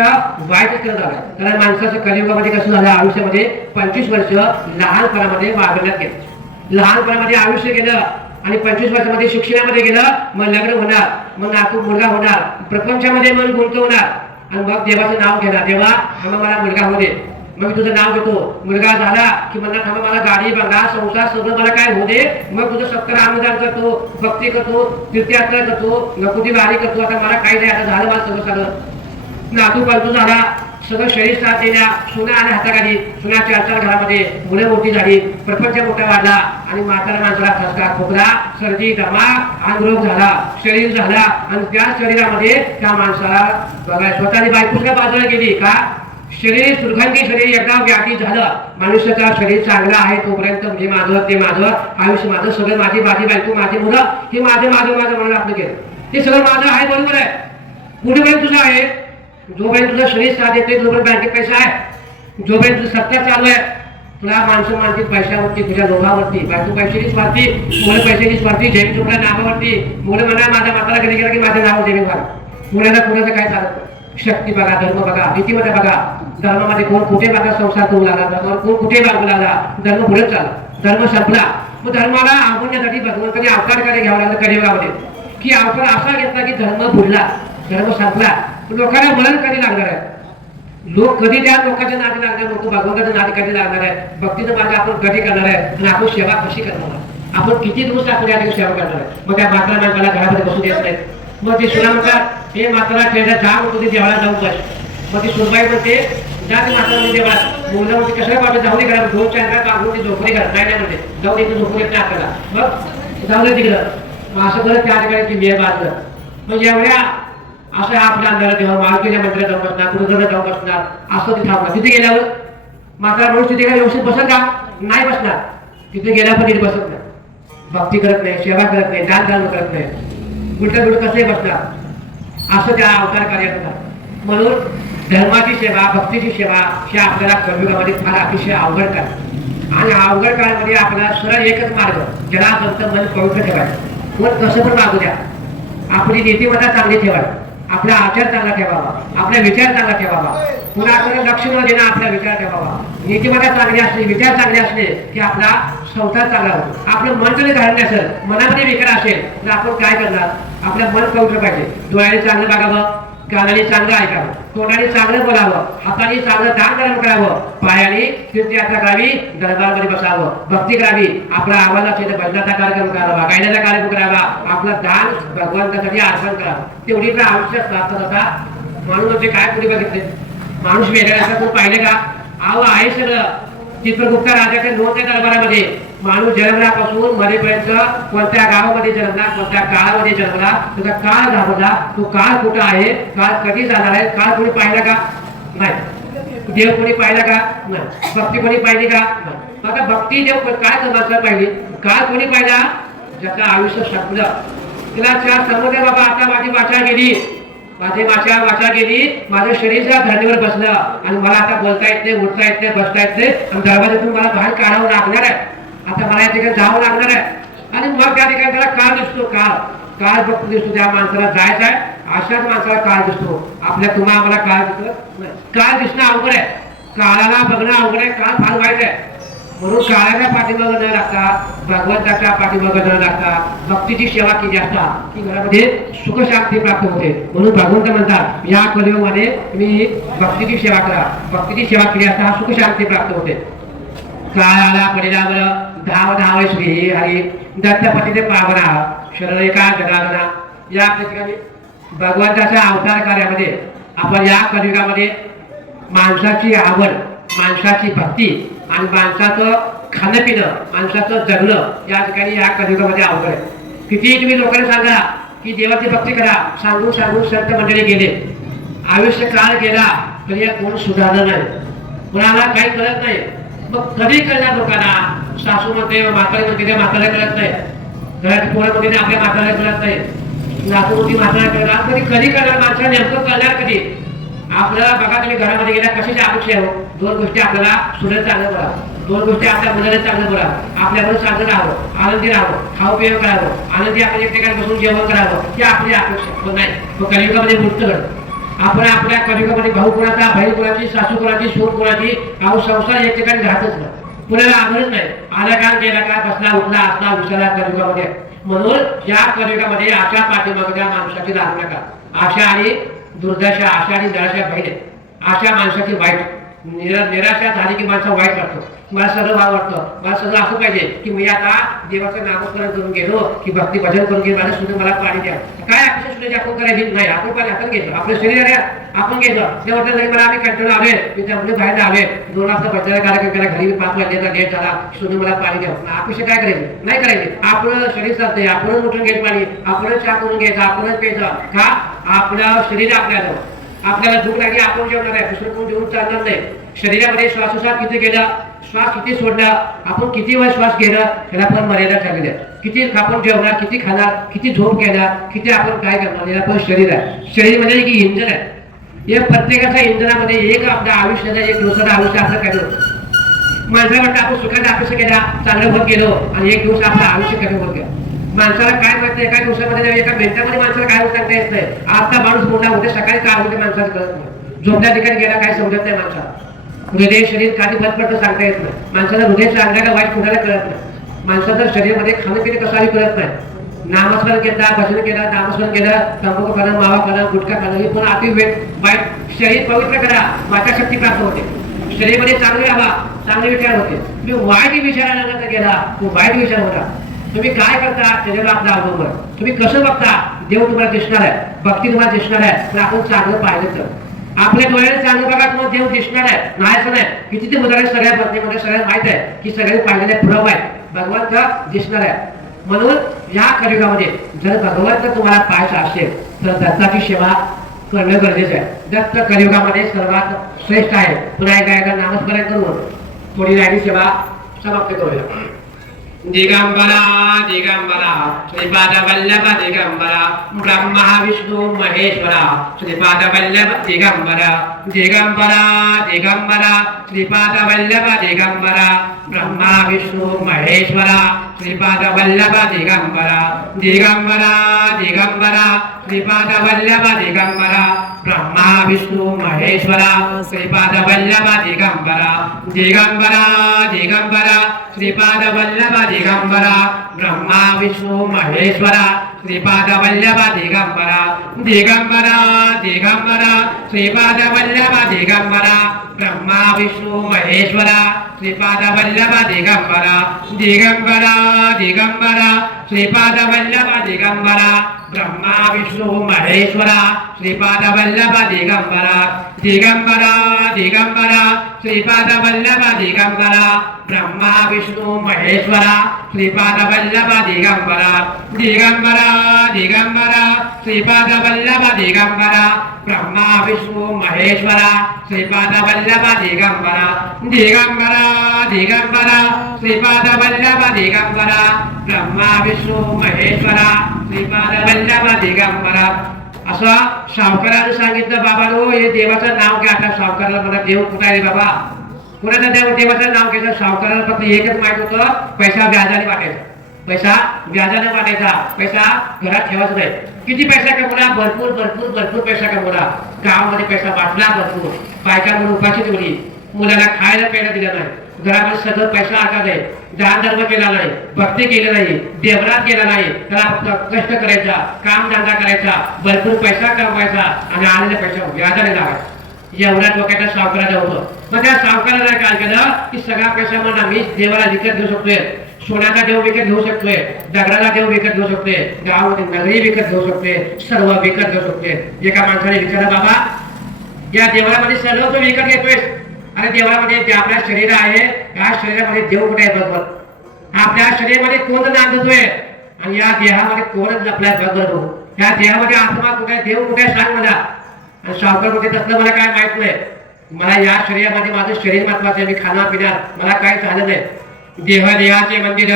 वाईटच करत आलोय. कारण माणसाचं कलियुगामध्ये कसं झालं, आयुष्यामध्ये 25 वर्ष लहानपणामध्ये वागण्यात गेलं, लहानपणामध्ये आयुष्य गेलं आणि 25 वर्षामध्ये शिक्षणामध्ये गेलं, मग लग्न होणार, मग नातू मुलगा होणार, प्रपंचामध्ये मन गुंतवणार आणि मग देवाचं नाव घेणार. देवा थांबा मला मुलगा होऊ दे, मग मी तुझं नाव घेतो. मुलगा झाला की म्हणणार थांबा मला गाडी बंगला संसार सगळं मला काय होऊ दे. मग तुझं 70 अनुदान करतो, भक्ती करतो, तीर्थयात्रा करतो, नकुती वारी करतो. आता मला काही नाही, आता झालं मला सगळं सगळं. नातू पालतू झाला, सगळं शरीर साथ देण्या, सुना आल्या हाताखाली, सुना 4-4 घरामध्ये, मुलं मोठी झाली, प्रपंच मोठा वाढला आणि म्हातारा माणसाला ठसका, खोकला, सर्दी, दमा, अंगरोग झाला, शरीर झाला आणि त्या शरीरामध्ये त्या माणसाला बघा स्वतःची बायकोच्या बाजूला गेली का शरीर सुरखांती शरीर एकदा व्याधी झालं. मनुष्याचं शरीर चांगलं आहे तोपर्यंत हे माझं ते माझं आयुष्य माझं सगळं माझी बायको माझी मुलं हे माझं म्हणून आपलं केलं. ते सगळं माझं आहे बरोबर आहे. पुढेपर्यंत तुझं आहे. जोपर्यंत तुझं शरीर साथ येते तोपर्यंत बँकेत पैसा आहे. जोपर्यंत तुझं सत्ता चालू आहे तुला माणसं मानतील पैशावरती, तुझ्या लोभावरती. बायको पैशाची स्वार्थी, मुलं पैशाची स्वार्थी, जैन तुला नावावरती. मुलं म्हणा माझ्या माताला कधी गेला की माझं नाव जैन व्हा. कुणाचं काय चालत. शक्ती बघा, धर्म बघा, नीतीमध्ये बघा. धर्मामध्ये कोण कुठे बघा संसार करू लागला, धर्मावर कोण कुठे बागू लागला, धर्म पुढे चालला, धर्म संपला. मग धर्माला आवडण्यासाठी भगवंतांनी अवतार कार्य घ्यावं लागलं कलियुगामध्ये की अवतार असा घेतला की धर्म बुडला, धर्म संपला. लोकांना मरण कधी लागणार आहे. लोक कधी त्या लोकांच्या नादी लागणार, लोक भगवंताच्या नादी कधी लागणार आहे. भक्तीचं मार्ग आपण कधी करणार आहे आणि आपण सेवा कशी करणार आहे. आपण किती दिवस आपण या ठिकाणी सेवा करणार आहे. मग त्या मात्रा माणसाला घरामध्ये बसू देत नाही. मग ती सुना म्हणतात हे माताला ठेवल्या जा म्हणतो ते देवाला जाऊन बस. मग ती सुनबाई म्हणते जा ते माता म्हणजे देवाला. मुलं म्हणजे कशाला पाठवत जाऊ दे घरात 2-4 वेळा पाहून ती झोपडी घरात नाही म्हणते जाऊ दे झोपू देत नाही आपल्याला. मग जाऊ दे तिकडं. मग असं करत त्या ठिकाणी ती मेळ बांधलं. मग एवढ्या असं आपल्या अंधारात तेव्हा मालकीच्या मंदिरात जाऊन बसणार, कुठं जाऊन बसणार, असं तिथे थांबणार. तिथे गेल्यावर माता रोज तिथे काय व्यवस्थित बसत का नाही बसणार. तिथे गेल्यावर पण तिथे बसत नाही, भक्ती करत नाही, सेवा करत नाही, दान धर्म करत नाही, उलट कसे बसणार. असं त्या अवतार कार्य करतात. म्हणून धर्माची सेवा भक्तीची सेवा ही आपल्याला कलियुगामध्ये फार अतिशय अवघड काळ आणि अवघड काळामध्ये आपल्याला सरळ एकच मार्ग ज्याला जमतं मन पवित्र ठेवायचं. मन कसं पण मागू द्या, आपली नीतिमत्ता चांगली ठेवावी, आपला आचार चांगला ठेवावा, आपला विचार चांगला ठेवावा, कुणाकडे लक्ष न देणं आपला विचार ठेवावा. नीतिमत्ता चांगली असली, विचार चांगले असले की आपला संसार चांगला होतो. आपलं मन जरी धारण असेल, मनामध्ये विकार असेल तर आपण काय करणार. आपलं मन पवित्र पाहिजे. डोळ्याने चांगलं बघावं, कानाने चांगलं ऐकावं, तोंडाने चांगलं बोलावं, हाताने चांगलं दान धर्म करावं, पायाने तीर्थयात्रा करावी, दरबारमध्ये बसावं, भक्ती करावी, आपला आवाज असेल तर भजनाचा कार्यक्रम करावा, गायनाचा कार्यक्रम करावा, आपलं दान भगवंतासाठी अर्पण करावं. तेवढी तर आयुष्यात सार्थक होता. माणूस म्हणजे काय कुठे बघितले माणूस वेगळा असं कोण पाहिले का. आव आहे सगळं. चित्रगुप्त राजाच्या नोंद आहे दरबारामध्ये. माणूस जन्मल्यापासून मरेपर्यंत कोणत्या गावामध्ये जन्मला, कोणत्या काळामध्ये जन्मला, त्याचा काळ घाबरला, तो काळ कुठं आहे, काळ कधी जाणार आहे, काळ कोणी पाहिला का नाही. देव कोणी पाहिला का नाही. भक्ती कोणी पाहिली का नाही. आता भक्ती देव काय माणसाला पाहिली, काळ कोणी पाहिला, ज्याचं आयुष्य संपलं. तिला चार समुद्र बाबा आता माझी वाचा गेली, माझी वाचा गेली, माझं शरीर धरणीवर बसलं आणि मला आता बोलता येत नाही, उठता येत नाही, बसता येत नाही आणि दरवाजातून मला बाहेर काढावं लागणार आहे. आता मला या ठिकाणी जावं लागणार आहे. आणि मग त्या ठिकाणी त्याला काळ दिसतो, काळ भक्त दिसतो. त्या माणसाला जायचं आहे, अशाच माणसाला काळ दिसतो. आपल्या आम्हाला काळ दिसतो, काळ दिसणं अवघड आहे, काळाला बघणं अवघड आहे. काळ फार वाईट आहे. म्हणून काळाच्या पाठीमागं न लागता भगवंताच्या पाठीमागं न लागता भक्तीची सेवा केली असता की घरामध्ये सुख शांती प्राप्त होते. म्हणून भगवंत म्हणतात या कलियुगामध्ये तुम्ही भक्तीची सेवा करा. भक्तीची सेवा केली असता सुख शांती प्राप्त होते. काळाला पडिल्यावर धाव श्री हरी दत्तपतीचे पावना शरणेका जनार्दना. या ठिकाणी भगवंताच्या अवतार कार्यामध्ये आपण या कलियुगामध्ये माणसाची आवड, माणसाची भक्ती आणि माणसाचं खाणं पिणं, माणसाचं जगणं या ठिकाणी या कलियुगामध्ये अवघड आहे. किती तुम्ही लोकांना सांगा की देवाची भक्ती करा, सांगून संत मंडळी गेले, आयुष्य काळ गेला तरी कोण सुधारलं नाही, कोणाला काही कळत नाही. मग कधी कळणार लोकांना? सासू म्हणते, म्हातारे म्हणते, म्हातारे कळत नाही, घरात पोरं म्हणते आपल्या म्हातारे कळत नाही, नातू मोठी म्हातारे कळणार. कधी कळणार माणसाला, नेमकं कळणार कधी? आपल्याला बघा तुम्ही घरामध्ये गेल्या कशाची अपेक्षा हो? दोन गोष्टी आपल्याला सुनेला चांगलं बोला, दोन गोष्टी आपल्या मुलाला चांगलं बोला, आपल्याकडून चांगलं राहावं, आनंदी राहावं, खाऊ पिऊ करावं, आनंदी आपण एक ठिकाणी बसून जेवण करावं, ही आपली अपेक्षा. पण नाही, मग कलियुगामध्ये मुक्त घडतं. आपण आपल्या कलियुगामध्ये भाऊ कोणाचा, बहीण कोणाची, सासू कोणाची, सून कोणाची, अहो संसार एक ठिकाणी राहतच नाही, पुण्याला आदरच नाही. आला का गेला का, बसला उठला असला विचारा कलियुगामध्ये. म्हणून या कलियुगामध्ये अशा पाठीमागच्या माणसाची लागू नका. आशा आणि दुर्दशा, आशा आणि निराशा बहीण आहे. अशा माणसाची वाईट निराशा झाली की माणसा वाईट वाटतो. मला सगळं भाव वाटतं, मला सगळं असं पाहिजे की मी आता देवाचं नामस्मरण करून गेलो की भक्ती भजन करून गेलो, माझ्या सुद्धा मला पाणी द्या. काय अपेक्षा सुद्धा आपण करायची नाही, आपण पाणी हातात घ्यायचं, आपलं शरीर आहे आपण घ्यायचं. ते वाटतं नाही मला आम्ही कंटिन्यू आवे, मी त्यामध्ये बाहेर आवे, 2 वाजता भजनाला कार्यक्रम केला, घरी 5 वाजता लेट झाला, सुद्धा मला पाणी द्या. अपेक्षा काय करायची नाही करायची. आपलं शरीर चालतंय, आपणच उठून घ्यायचं पाणी, आपणच चहा करून घ्यायचं, आपणच प्यायचं. का? आपलं शरीर आपल्याला भूक लागली आपण जेवणार आहे, दुसरं कोण जेवून चालणार नाही. शरीरामध्ये श्वासोश्वास किती गेला, श्वास किती सोडला, आपण किती वेळ श्वास घेणं, त्याला पण मर्यादा ठरलेली आहे. किती आपण जेवणार, किती खाणार, किती झोप घेणार, किती आपण काय करणार, याला पण शरीर आहे. शरीर म्हणजे की इंजन आहे. या प्रत्येकाच्या इंजनामध्ये एक आपल्या आयुष्याचा, एक दिवसाचं आयुष्य असं केलं. माणसाला वाटतं आपण सुखाचा अपेक्षा केला, चांगलं होत गेलो आणि एक दिवस आपलं आयुष्य कमी होत गेलं. माणसाला काय माहिती, एका दिवसामध्ये एका मिनिटामध्ये माणसाला काय होत सांगता येत नाही. आता माणूस मोठा होते, सकाळी काय होते माणसाला कळत नाही, झोपल्या ठिकाणी गेला काय समजत नाही माणसाला. हृदय शरीर काही बंद पडतं सांगता येत नाही. माणसाला हृदय चांगल्या वाईट कुणाला कळत नाही. माणसाचं शरीरामध्ये खाणं पिणे कसाही कळत नाही. नामस्मरण केला, भजन केलं, नामस्मरण केलं, तंबाखू खाणं, मावा खाणं, गुटखा खाणं, हे पण अति वाईट. शरीर पवित्र करा, वाचा शक्ती प्राप्त होते. शरीरामध्ये चांगले हवा, चांगले विचार होते. तुम्ही वाईट विचाराला गेला तो वाईट विचार होता. तुम्ही काय करता त्याच्यावर आपला अवलंबून. तुम्ही कसं बघता, देव तुम्हाला दिसणार आहे, भक्ती तुम्हाला दिसणार आहे. पण आपण चांगलं पाहिलं तर आपल्या डोळ्याने चांगलं बघा, तुम्हाला देव दिसणार आहे. नाही असं नाही. किती ते उदाहरण सगळ्या पत्नीमध्ये सगळ्यात माहित आहे की सगळे पाहिलेले पुरावा आहे, भगवंत दिसणार आहे. म्हणून या कलियुगामध्ये जर भगवंत तुम्हाला पाहायचं असेल तर दत्ताची सेवा करणं गरजेचं आहे. दत्त कलियुगामध्ये सर्वात श्रेष्ठ आहे. पुन्हा एकदा नामस्मरण करून थोडी राहिली सेवा समाप्त करूया. दिगंबरा दिगंबरा श्रीपाद वल्लभ दिगंबरा ब्रह्मा विष्णू महेश्वरा श्रीपाद वल्लभ दिगंबरा दिगंबरा दिगंबरा श्रीपाद वल्लभ दिगंबरा ब्रह्मा विष्णू महेश्वरा श्रीपाद वल्लभ दिगंबरा दिगंबरा दिगंबरा श्रीपाद वल्लभ दिगंबरा ब्रह्मा विष्णू महेश्वरा श्रीपाद वल्लभ दिगंबरा दिगंबरा दिगंबरा श्रीपाद वल्लभ दिगंबरा ब्रह्मा विष्णू महेश्वरा श्रीपाद वल्लभ दिगंबरा दिगंबरा दिगंबरा श्रीपाद वल्लभ दिगंबरा ब्रह्मा विष्णू महेश्वरा श्रीपाद वल्लभ दिगंबरा दिगंबरा दिगंबरा श्रीपाद वल्लभ दिगंबरा ब्रह्मा विष्णू महेश्वरा श्रीपाद वल्लभ दिगंबरा दिगंबरा दिगंबरा श्रीपाद वल्लभ दिगंबरा ब्रह्मा विष्णू महेश्वरा श्रीपाद वल्लभ दिगंबरा दिगंबरा दिगंबरा श्रीपाद वल्लभ दिगंबरा ब्रह्मा विष्णू महेश्वरा श्रीपाद वल्लभ दिगंबरा दिगंबरा दिगंबरा श्रीपाद वल्लभ दिगंबरा ब्रह्मा विष्णू महेश्वरा श्रीपाद वल्लभ दिगंबरा असं सावकाराने सांगितलं. बाबांनो हे देवाचं नाव घ्या. आता सावकाराला मला देव कुठे आहे बाबा, कुणाचं देवाचं नाव घ्यायचं. सावकाराला फक्त एकच माहित होतं, पैसा व्याजाने वाटायचा, पैसा व्याजाने वाटायचा, पैसा घरात ठेवायचा नाही. किती पैसा कमवला, भरपूर भरपूर भरपूर पैसा कमवला, गावामध्ये पैसा वाटला भरपूर, बायकांवर उपाशी ठेवली, मुलाला खायला प्यायला दिलं नाही, घरामध्ये सगळं पैसा आका नाही, दान धर्म केला नाही, भक्ती केली नाही, देवरात गेला नाही, त्याला कष्ट करायचा, काम धंदा करायचा, भरपूर पैसा कमवायचा आणि आलेला पैसा व्याजाने लावायचा. एवढ्या डोक्याचा सावकाराचा होतं. मग त्या सावकाराला काय केलं की सगळा पैसा म्हणा मी देवाला विकत घेऊ शकतोय, सोन्याचा देव विकत घेऊ शकतोय, दगडाचा देव विकत घेऊ शकतोय, गावामध्ये नगरी विकत घेऊ शकतोय, सर्व विकत घेऊ शकतोय. एका माणसाने विचारलं बाबा या देवळामध्ये सर्व तो विकत घेतोय, आणि देवळामध्ये जे आपल्या शरीर आहे या शरीरामध्ये देव कुठे आहे बघ, आपल्या शरीरामध्ये कोण नांदतोय आणि या देहामध्ये कोणच लपलाय बघ, या देहामध्ये आत्मा कुठे देव कुठे सांग मला. आणि सावकार कुठे तसलं मला काय माहित नाही, मला या शरीरामध्ये माझं शरीर महत्वाचं आहे, मी खाणार पिणार मला काय झालं नाही. देहाचे मंदिर,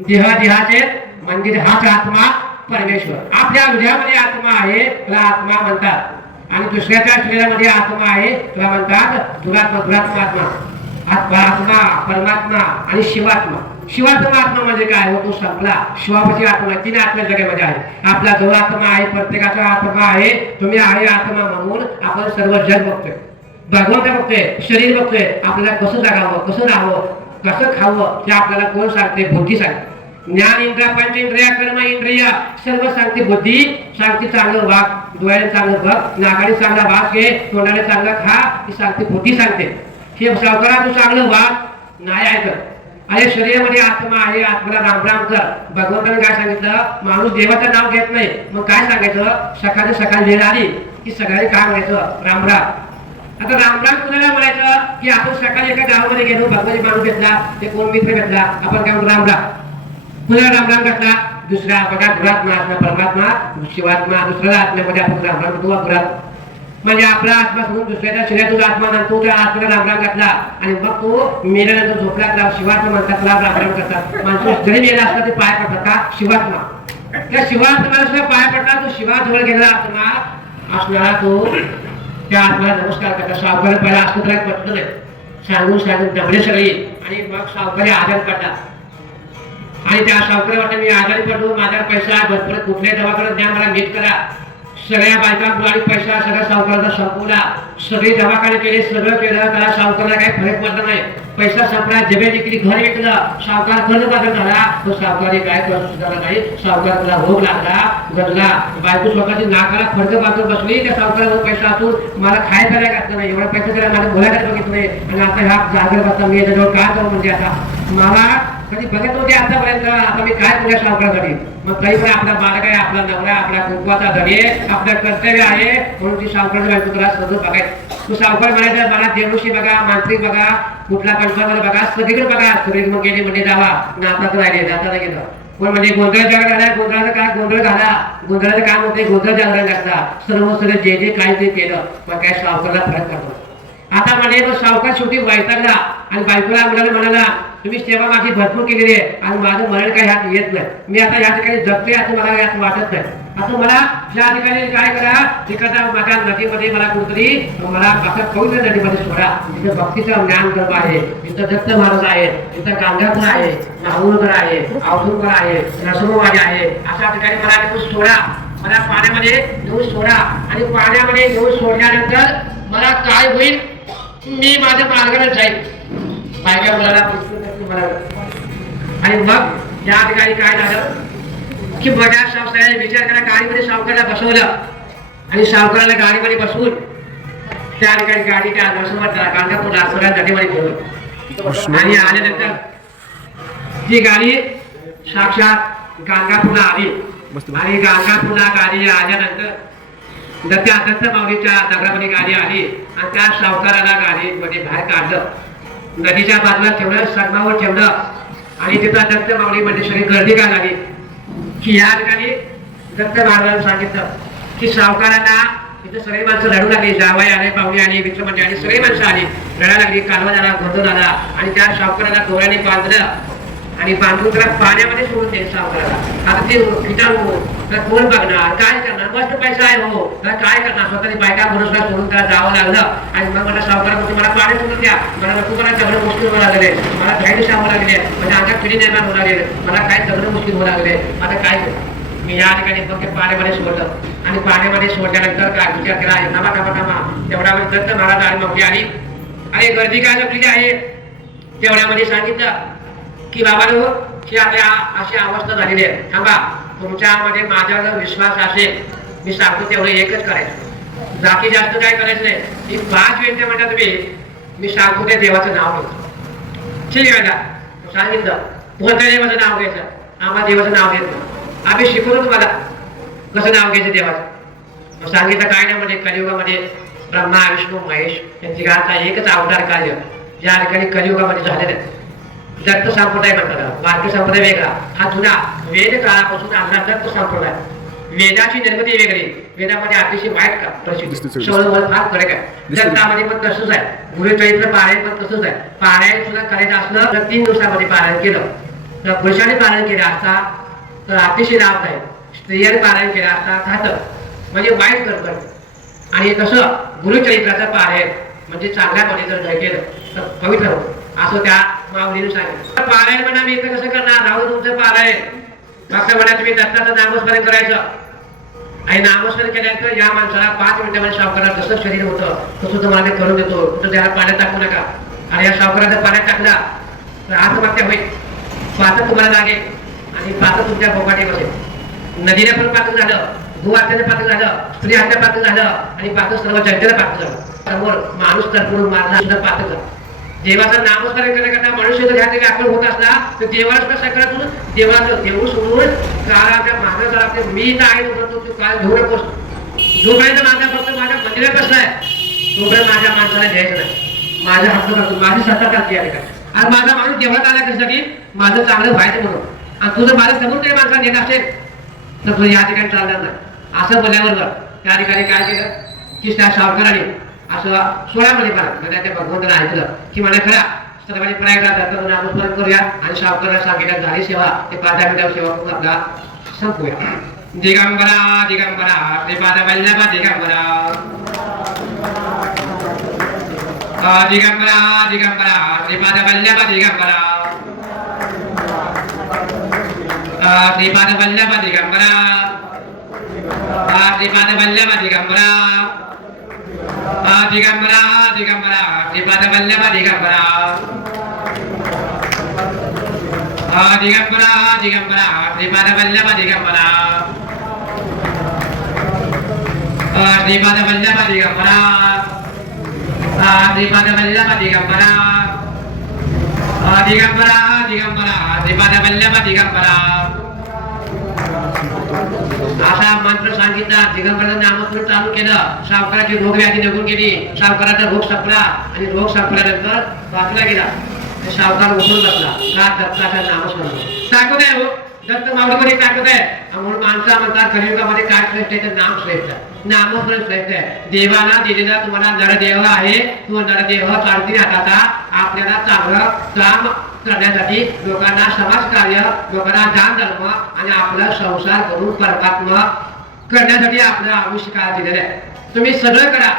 देहाचे मंदिर हाच आत्मा परमेश्वर. आपल्या हृदयामध्ये आत्मा आहे त्याला आत्मा म्हणतात, आणि दुसऱ्याच्या शरीरामध्ये आत्मा आहे त्याला म्हणतात दुरात्मा. दुरात्मा आत्मा, आत्मा परमात्मा आणि शिवात्मा. शिवात्मा आत्मा म्हणजे काय हो, तो संपला. शिवापाशी आत्मा तीन आत्मा जगामध्ये आहे. आपला जो आत्मा आहे प्रत्येकाचा आत्मा आहे, तुम्ही आहे आत्मा म्हणून आपण सर्व जग बघतोय, भगवंत बघतोय, शरीर बघतोय. आपल्याला कसं जगावं, कसं राहावं, कसं खावं ते आपल्याला कोण सांगते, बुद्धी सांगते. ज्ञान इंद्रिय, पंचेंद्रिय, कर्म इंद्रिय सर्व सांगते बुद्धी, सांगते चांगलं वाग, डोळ्याने चांगलं बघ, नाकाने चांगला वाग घे, तोंडाने चांगलं खा, ती सांगते बुद्धी सांगते. हे सावकारा तू चांगलं वाग नाही ऐकत. अरे शरीरामध्ये आत्मा आहे, आत्माला रामराम कर. भगवंताने काय सांगितलं, माणूस देवाचं नाव घेत नाही, मग काय सांगायचं, सकाळी सकाळी वेळ आली की सकाळी काय म्हणायचं, रामराम. आता रामराम कुणाला म्हणायचं की आपण सकाळी एका गावामध्ये गेलो, भगवान माणूस भेटला, ते कोण मित्र भेटला, आपण काय रामराम. कुणाला रामराम घातला, दुसऱ्या बघा दुरात्मा आत्मा परमात्मा शिवात्मा, दुसऱ्याला आत्म्यामध्ये आपण रामराम करतो. दुरात्मा म्हणजे आपला आत्मा सोडून दुसऱ्याच्या शरीरातून आत्मा नंतर त्या आत्म्याला रामराम घातला, आणि मग तो मेल्यानंतर झोपला त्याला शिवात्मा म्हणतात, त्याला रामराम करतात. माणूस जरी मेला असला ते पाय पडतात का, शिवात्मा. त्या शिवात्म्याला सुद्धा पाय पडला, तो शिवाजवळ गेलेला आत्मा असणारा तो त्या आत्म्याला नमस्कार करतात. सावकार पहिला असं त्याला पटलं नाही, सांगून सांगून दमले सगळी, आणि मग सावकारी आजारी पडतात. आणि त्या सावकार वाटतं मी आजारी पडलो, माझ्यावर पैसा भरपूर, कुठल्याही दवाखान्यात द्या, मला नीट करा. सगळ्या बायकांनी पैसा सगळ्या सावकाराचा संपवला, सगळे दवाखाने केले, सगळं केलं, त्याला सावकाराला काही फरक पडला नाही. पैसा संपला, जमीन विकली, घर विकलं, सावकार कर्जबाजार झाला. तो सावकारी काय करत सुधारला नाही, सावकाराला रोग लागला, गजला. बायको स्वतःची नाकाला फडक बांधून बसली, त्या सावकारावर पैसा असून मला खाय करायला घातलं नाही, एवढा पैसा त्याला मला बोलायला बघितलं नाही, आणि आता ह्या जागर बसला मी याच्याजवळ काय करू, म्हणजे आता मला कधी बघत होते आतापर्यंत, आता मी काय करूया सावकारासाठी. मग तरी पण आपला बालक आहे, आपला नवरा, आपला कुटुंबाचा धनी आहे, आपलं कर्तव्य आहे, म्हणून ती सावकाराची बायको तुला सगळं बघायचं. तू सावकार म्हणायचं मला देवऋषी बघा, मांत्रिक बघा, कुठला पंचामध्ये बघा, सगळीकडे बघा. सगळी मग गेली म्हणजे जावा, नातात राहिले, जाता गेलं. पण म्हणजे गोंधळ जगात झाला, गोंधळाचं काय गोंधळ झाला, गोंधळाचं काम होते, गोंधळ जागरण घातला, सर्व सगळं जे जे काय ते केलं, पण काय सावकारला फरक पडतो. आता म्हणजे तो सावकार शेवटी वैतागला, आणि बायकोला म्हणाला तुम्ही सेवा माझी भरपूर केलेली आहे, आणि माझं मरण काही ह्यात येत नाही, मी आता या ठिकाणी जगते असं मला यात वाटत नाही. आता मला ज्या ठिकाणी काय करा, एखाद्या माझ्या नदीमध्ये मला कुठतरी मला आता पवित्र नदीमध्ये सोडा, तिथं भक्तीचं ज्ञान गर्भ आहे, तिथं दत्त महाराज आहे, तिथं गांधापूर आहे, नाहूरकर आहे, औदुंबर आहे, नरसोबावाडी आहे, अशा ठिकाणी मला तिथून सोडा, मला पाण्यामध्ये नेऊन सोडा. आणि पाण्यामध्ये नेऊन सोडल्यानंतर मला काय होईल, मी माझ्या मार्गाने जाईल. बायका मुलाला आणि मग या ठिकाणी काय झालं की बऱ्याच संस्थांनी विचार करा, गाडीमध्ये सावकाराला बसवलं, आणि सावकाराला गाडीमध्ये बसवून त्या ठिकाणी गाडी त्या नरसोबाला गांधापूरला सगळ्या नदीमध्ये ठेवलं. आणि आल्यानंतर ती गाडी साक्षात गांधापूरला आली, आणि गांधापूरला गाडी आल्यानंतर दत्त माऊलीच्या नगरामध्ये गाडी आली, आणि त्या सावकाराला गाडीमध्ये बाहेर काढलं, नदीच्या बाजूला ठेवलं, सगमावर ठेवलं, आणि तिथं दत्त माऊली म्हणजे सगळी गर्दी काय लागली की या ठिकाणी दत्त महाराजांनी सांगितलं की सावकारांना तिथे सगळी माणसं रडू लागली, जावाई आले, पाहुणे आली, मित्रमंडळी आली, सगळी माणसं आली, रडायला लागली, कालवा झाला, गोंधळ झाला आणि त्या सावकाराला डोळ्याने बांधलं आणि बांधून त्याला पाण्यामध्ये सोडून द्यायचं सावकाराला. आता ते किटाणू त्याला कोण बघणार, काय करणार, मस्त पैसा आहे हो, त्याला काय करणार, स्वतःची बायका भरोसा सोडून त्याला जावं लागलं. आणि मग मला सावकारा मला पाणी सोडून द्या, मला नको मला सगळं मुश्किल होऊ लागले, मला घ्यायला सांगू लागले, म्हणजे अंगात पिढी निर्माण होऊ लागले, मला काय सगळं मुश्किल होऊ लागले. आता काय करू मी या ठिकाणी फक्त पाण्यामध्ये सोडलं आणि पाण्यामध्ये सोडल्यानंतर काय विचार केला, थांबा थांबा थांबा. तेवढ्या वेळी दत्त महाराज आणि मग आली, अरे गर्दी काय जपलेली आहे. तेवढ्यामध्ये सांगितलं की बाबांनो ही आता अशी अवस्था झालेली आहे, थांबा, तुमच्यामध्ये माझ्यावर विश्वास असेल, मी सांगतो तेवढं एकच करायचं, बाकी जास्त काय करायचं नाही. ही 5 मिनिटं म्हणता तुम्ही, मी सांगतो त्या देवाचं नाव घ्यायचं. ठीक आहे का, सांगितलं कोणत्या देवाचं नाव घ्यायचं, आम्हाला देवाचं नाव घ्यायचं, आम्ही शिकवलं तुम्हाला कसं नाव घ्यायचं देवाचं. मग सांगितलं काय नाही, म्हणजे कलियुगामध्ये ब्रह्मा विष्णू महेश या तिघांचा एकच अवतार कार्य या ठिकाणी कलियुगामध्ये झालेलं आहे. दत्त संप्रदाय म्हणतात, भारतीय संप्रदाय वेगळा, हा जुना वेद काळापासून आणला दत्त संप्रदाय. वेदाची निर्मिती वेगळी, वेदामध्ये अतिशय वाईट का प्रसिद्ध शौर्य फार फरक आहे. दत्तामध्ये पण तसंच आहे, गुरुचरित्र पारायण पण तसंच आहे. पारायण सुद्धा करायचं असलं तर 3 दिवसामध्ये पारायण केलं, तर पुरुषाने पारायण केलं असता तर अतिशय लाभ आहे, स्त्रियाने पारायण केलं असता घातक म्हणजे वाईट करत. आणि तसं गुरुचरित्राचं पारायण म्हणजे चांगल्या पद्धतीने जर केलं तर पवित्र होतं, असं त्या माऊलीने सांगितलं. पारायण म्हणा मी इथं कसं करणार, राहू तुमचं पारायण, फक्त म्हणा तुम्ही दत्ताचं नामस्मरण करायचं. आणि नामस्मरण केल्यानंतर या माणसाला 5 मिनिटांमध्ये सावकाराला जसं शरीर होतं तसं तुम्हाला ते करून देतो, कुठं त्याला पाण्यात टाकू नका. आणि या सावकाराचं पाण्यात टाकला तर आत्महत्या होईल, पातळ तुम्हाला लागेल आणि पातळ तुमच्या बोकाटी बसेल. नदीला पण पातळ झालं, भूहत्याने पातळ झालं, स्त्री हत्या पातळ झालं आणि पातळ सर्व जनतेला पातळ झालं. समोर माणूस तरफडून मारला सुद्धा पातळ झाला. देवाचं नामस्मरण करण्याकरता मनुष्य जर ह्या ठिकाणी आपण होत असला तर देवाला सकाळातून देवाचं देव सोडून काळाच्या मागं जर आपले मी इथं आहे म्हणतो तू काळ घेऊ नकोस, जोपर्यंत माझा फक्त माझ्या मंदिरात बसलाय तोपर्यंत माझ्या माणसाला घ्यायचं नाही, माझा हक्क करतो, माझी सत्ता चालते या ठिकाणी. आणि माझा माणूस देवात आला कशासाठी, माझं चांगलं व्हायचं म्हणून. आणि तुझं माझं समोर तरी माणसाला नेत असेल तर तुझं या ठिकाणी चालणार नाही. असं बोलल्याबरोबर त्या ठिकाणी काय केलं की त्या सावकाराने असं 16 मध्ये पाहिलं, त्या भगवंताला ऐकलं की मला खरा सर्वांनी पडायला दत्ताचं नामस्मरण करूया आणि सावकाराला सांगितलं झाली सेवा, ते 5 मिनिटावर सेवा करून आपला संपूया. दिगंबरा दिगंबरा श्रीपाद वल्लभ दिगंबरा, दिगंबरा दिगंबरा श्रीपाद वल्लभ दिगंबरा, श्रीपाद वल्लभ दिगंबरा, श्रीपाद वल्लभ दिगंबरा, दिगंबरा दिगंबरा श्रीपाद वल्लभ दिगंबरा, दिगंबरा दिगंबरा श्रीपाद वल्लभ दिगंबरा, श्रीपाद वल्लभ दिगंबरा, श्रीपाद वल्लभ दिगंबरा, दिगंबरा दिगंबरा श्रीपाद वल्लभ दिगंबरा. असा मंत्र सांगितला, दिगंबराचं नामस्मरण चालू केलं, सावकाराची रोग व्याधी निघून गेली, सावकाराचा रोग संपला आणि रोग संपल्यानंतर वाचला गेला. सावकार उठून बसला का दत्ताचं नामस्मरण ताकद आहे हो, दत्त माऊलीमध्ये ताकद आहे. म्हणून माणसा म्हणतात कलियुगामध्ये काय श्रेष्ठ आहे तर नाम श्रेष्ठ आहे, नामस्मरण श्रेष्ठ आहे. देवाला दिलेला तुम्हाला नरदेह आहे, तो नरदेह चालती हाताचा आपल्याला चांगलं काम करण्यासाठी, लोकांना समाज कार्य, लोकांना दान धर्म आणि आपला संसार करून परमात्मा करण्यासाठी आपलं आयुष्य काळ दिलेलं आहे. तुम्ही सगळं करा,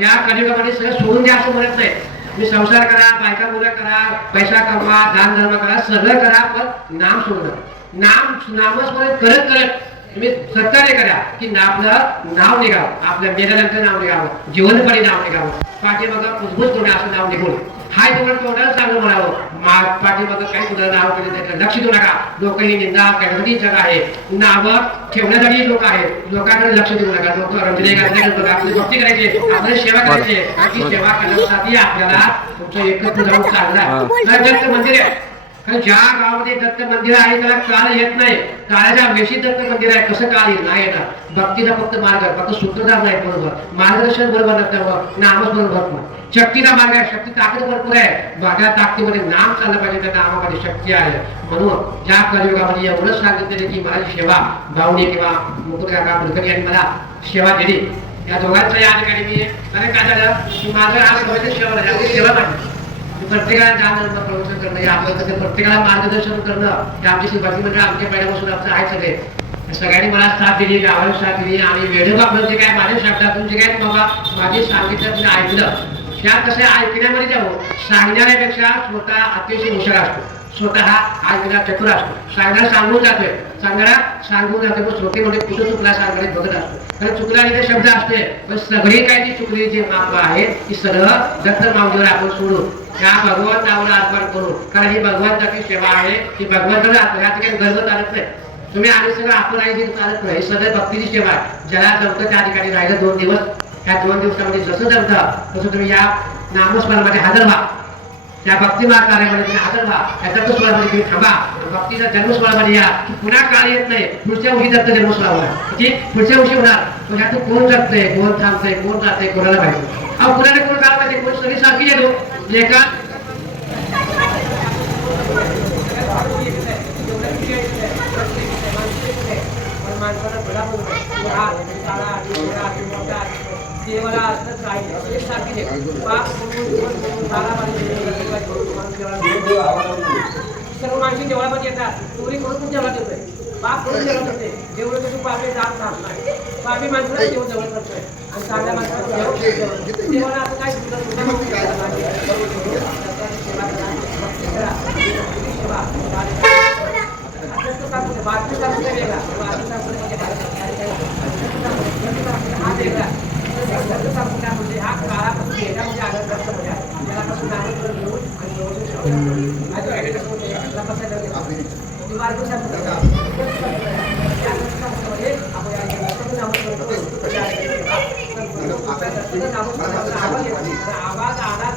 या कलियुगामध्ये सगळं सोडून द्या असं म्हणत नाही. तुम्ही संसार करा, बायका मुलं करा, पैसा कमवा, दान धर्म करा, सगळं करा, पण नाम सोडू नका. नामस्मरण करत करत तुम्ही सत्कार्य करा की आपलं नाव निघावं, आपल्या मेल्यानंतर नाव निघावं, जीवनपणी नाव निघावं. पाठीमागं कुजबूज कोणी असं नाव निघून हाय तुम्हाला तोंडाला चांगलं म्हणावं, पाठीमागं काही तुझं नाव केलं त्याचं लक्ष देऊ नका. लोक ही निंदा करण्यासाठी जग आहे, नावं ठेवण्यासाठी लोक आहेत, लोकांकडे लक्ष देऊ नका. लोक रंजने घालण्यासाठी आपली भक्ती करायची, आपली सेवा करायची. ती सेवा करण्यासाठी आपल्याला तुमचं एकत्र जाऊन चालणार दत्त मंदिर आहे. कारण ज्या गावामध्ये दत्त मंदिर आहे त्याला काळ येत नाही, काळाच्या वेशी दत्त मंदिर आहे, कसं काळ येईल नाही येणार. भक्तीचा फक्त मार्ग आहे, फक्त सूत्रधार नाही बरोबर, मार्गदर्शन बरोबर नसतं, नामच बरोबर. शक्तीचा मार्ग आहे, शक्ती ताकद भरपूर आहे, माझ्या ताकदीमध्ये नाम चाललं पाहिजे, त्या नामामध्ये शक्ती आहे. म्हणून ज्या कलियुगामध्ये एवढंच सांगितलेलं की माझी सेवा भावनी किंवा मुकुट काका कुलकर्णी यांनी मला सेवा दिली, या दोघांचं या ठिकाणी मी कारण काय झालं की माझं आज भविष्य सेवा झाली आपली सेवा नाही प्रत्येकाला ज्ञान प्रवचन करणं हे आपलं कसं प्रत्येकाला मार्गदर्शन करणं हे आमची शिवाजी म्हणजे आमच्या पहिल्यापासून आमचं आहे सगळे सगळ्यांनी मला साथ दिली गावाला साथ दिली आणि वेळेवर आपण जे काय माझ्या शब्दातून जे काय बाबा माझी सांगितलं तुम्ही ऐकलं त्या कसं ऐकण्यामध्ये जाऊ सांगण्यापेक्षा स्वतः अतिशय हुशार असतो स्वतः ऐकण्यात चतुर असतो सांगणारा सांगून जातोय सांगणारा सांगून जातोय पण श्रोते म्हणजे कुठं चुकला सांगणे बघत असतो कारण चुकला ते शब्द असते पण सगळी काही ती चुकली जे माप आहे ती सरळ दत्त माऊलीवर आपण सोडू त्या भगवान नावाला अर्पण करू कारण ही भगवंताची सेवा आहे ही भगवंताला या ठिकाणी गर्व चालत नाही तुम्ही आणि सगळं आपण आहे चालत नाही सगळं भक्तीची सेवा आहे ज्याला जमतं त्या ठिकाणी राहिलं 2 दिवस त्या 2 दिवसामध्ये जसं जमतं तसं तुम्ही या नामस्मरणामध्ये हजर व्हा त्या भक्ती मार्ग कार्यामध्ये तुम्ही हजर व्हा याचा तो सोहळ्यामध्ये तुम्ही थांबा भक्तीच्या जन्मसोहळ्यामध्ये या की पुन्हा काळ येत नाही पुढच्या उशी दत्त जन्मसोहळा होणार की पुढच्या उशी होणार पण ह्यातून कोण जगतंय कोण थांबतंय कोण जातंय कोणाला माहिती अहो कुणाला कोण काम करते कोण सगळी सारखी येतो एका देवाला असंच राहिले एकसारखी सर्व माणसे देवळामध्ये येतात चोरी करून जेवणात येतोय पाप करून जेवणात येते जेवढं तुम्ही पापे जात नाही पापी माणसाला जेवण जवळ करतोय आणि चांगल्या माणसाला देवाला असं काय आवाज आला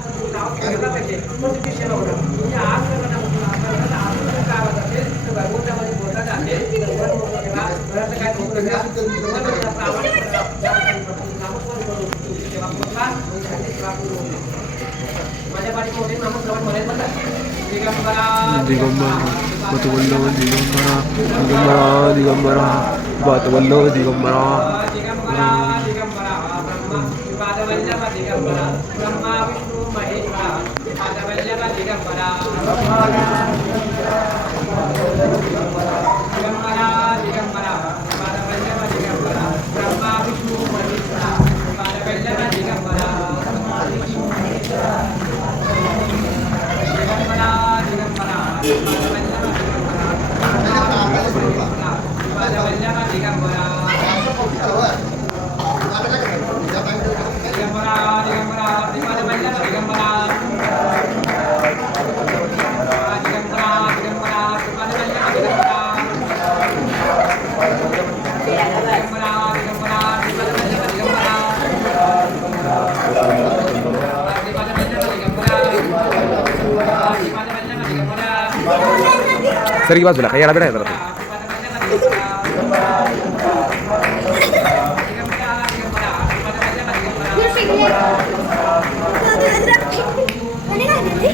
दिगंबरा बतवल्लभ दिगंबरा दिगंबरा दिगंबरा बतवल्लभ दिगंबरा ब्रह्मा विष्णू महेश्वरा दिगंबरा ब्रह्मा विष्णू महेश्वरा दिगंबरा सर की बाजूला काही याला भेटाय जरा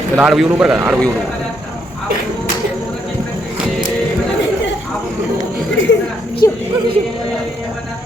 त्याला आडवी येऊन बरं का आडवी येऊन Cute.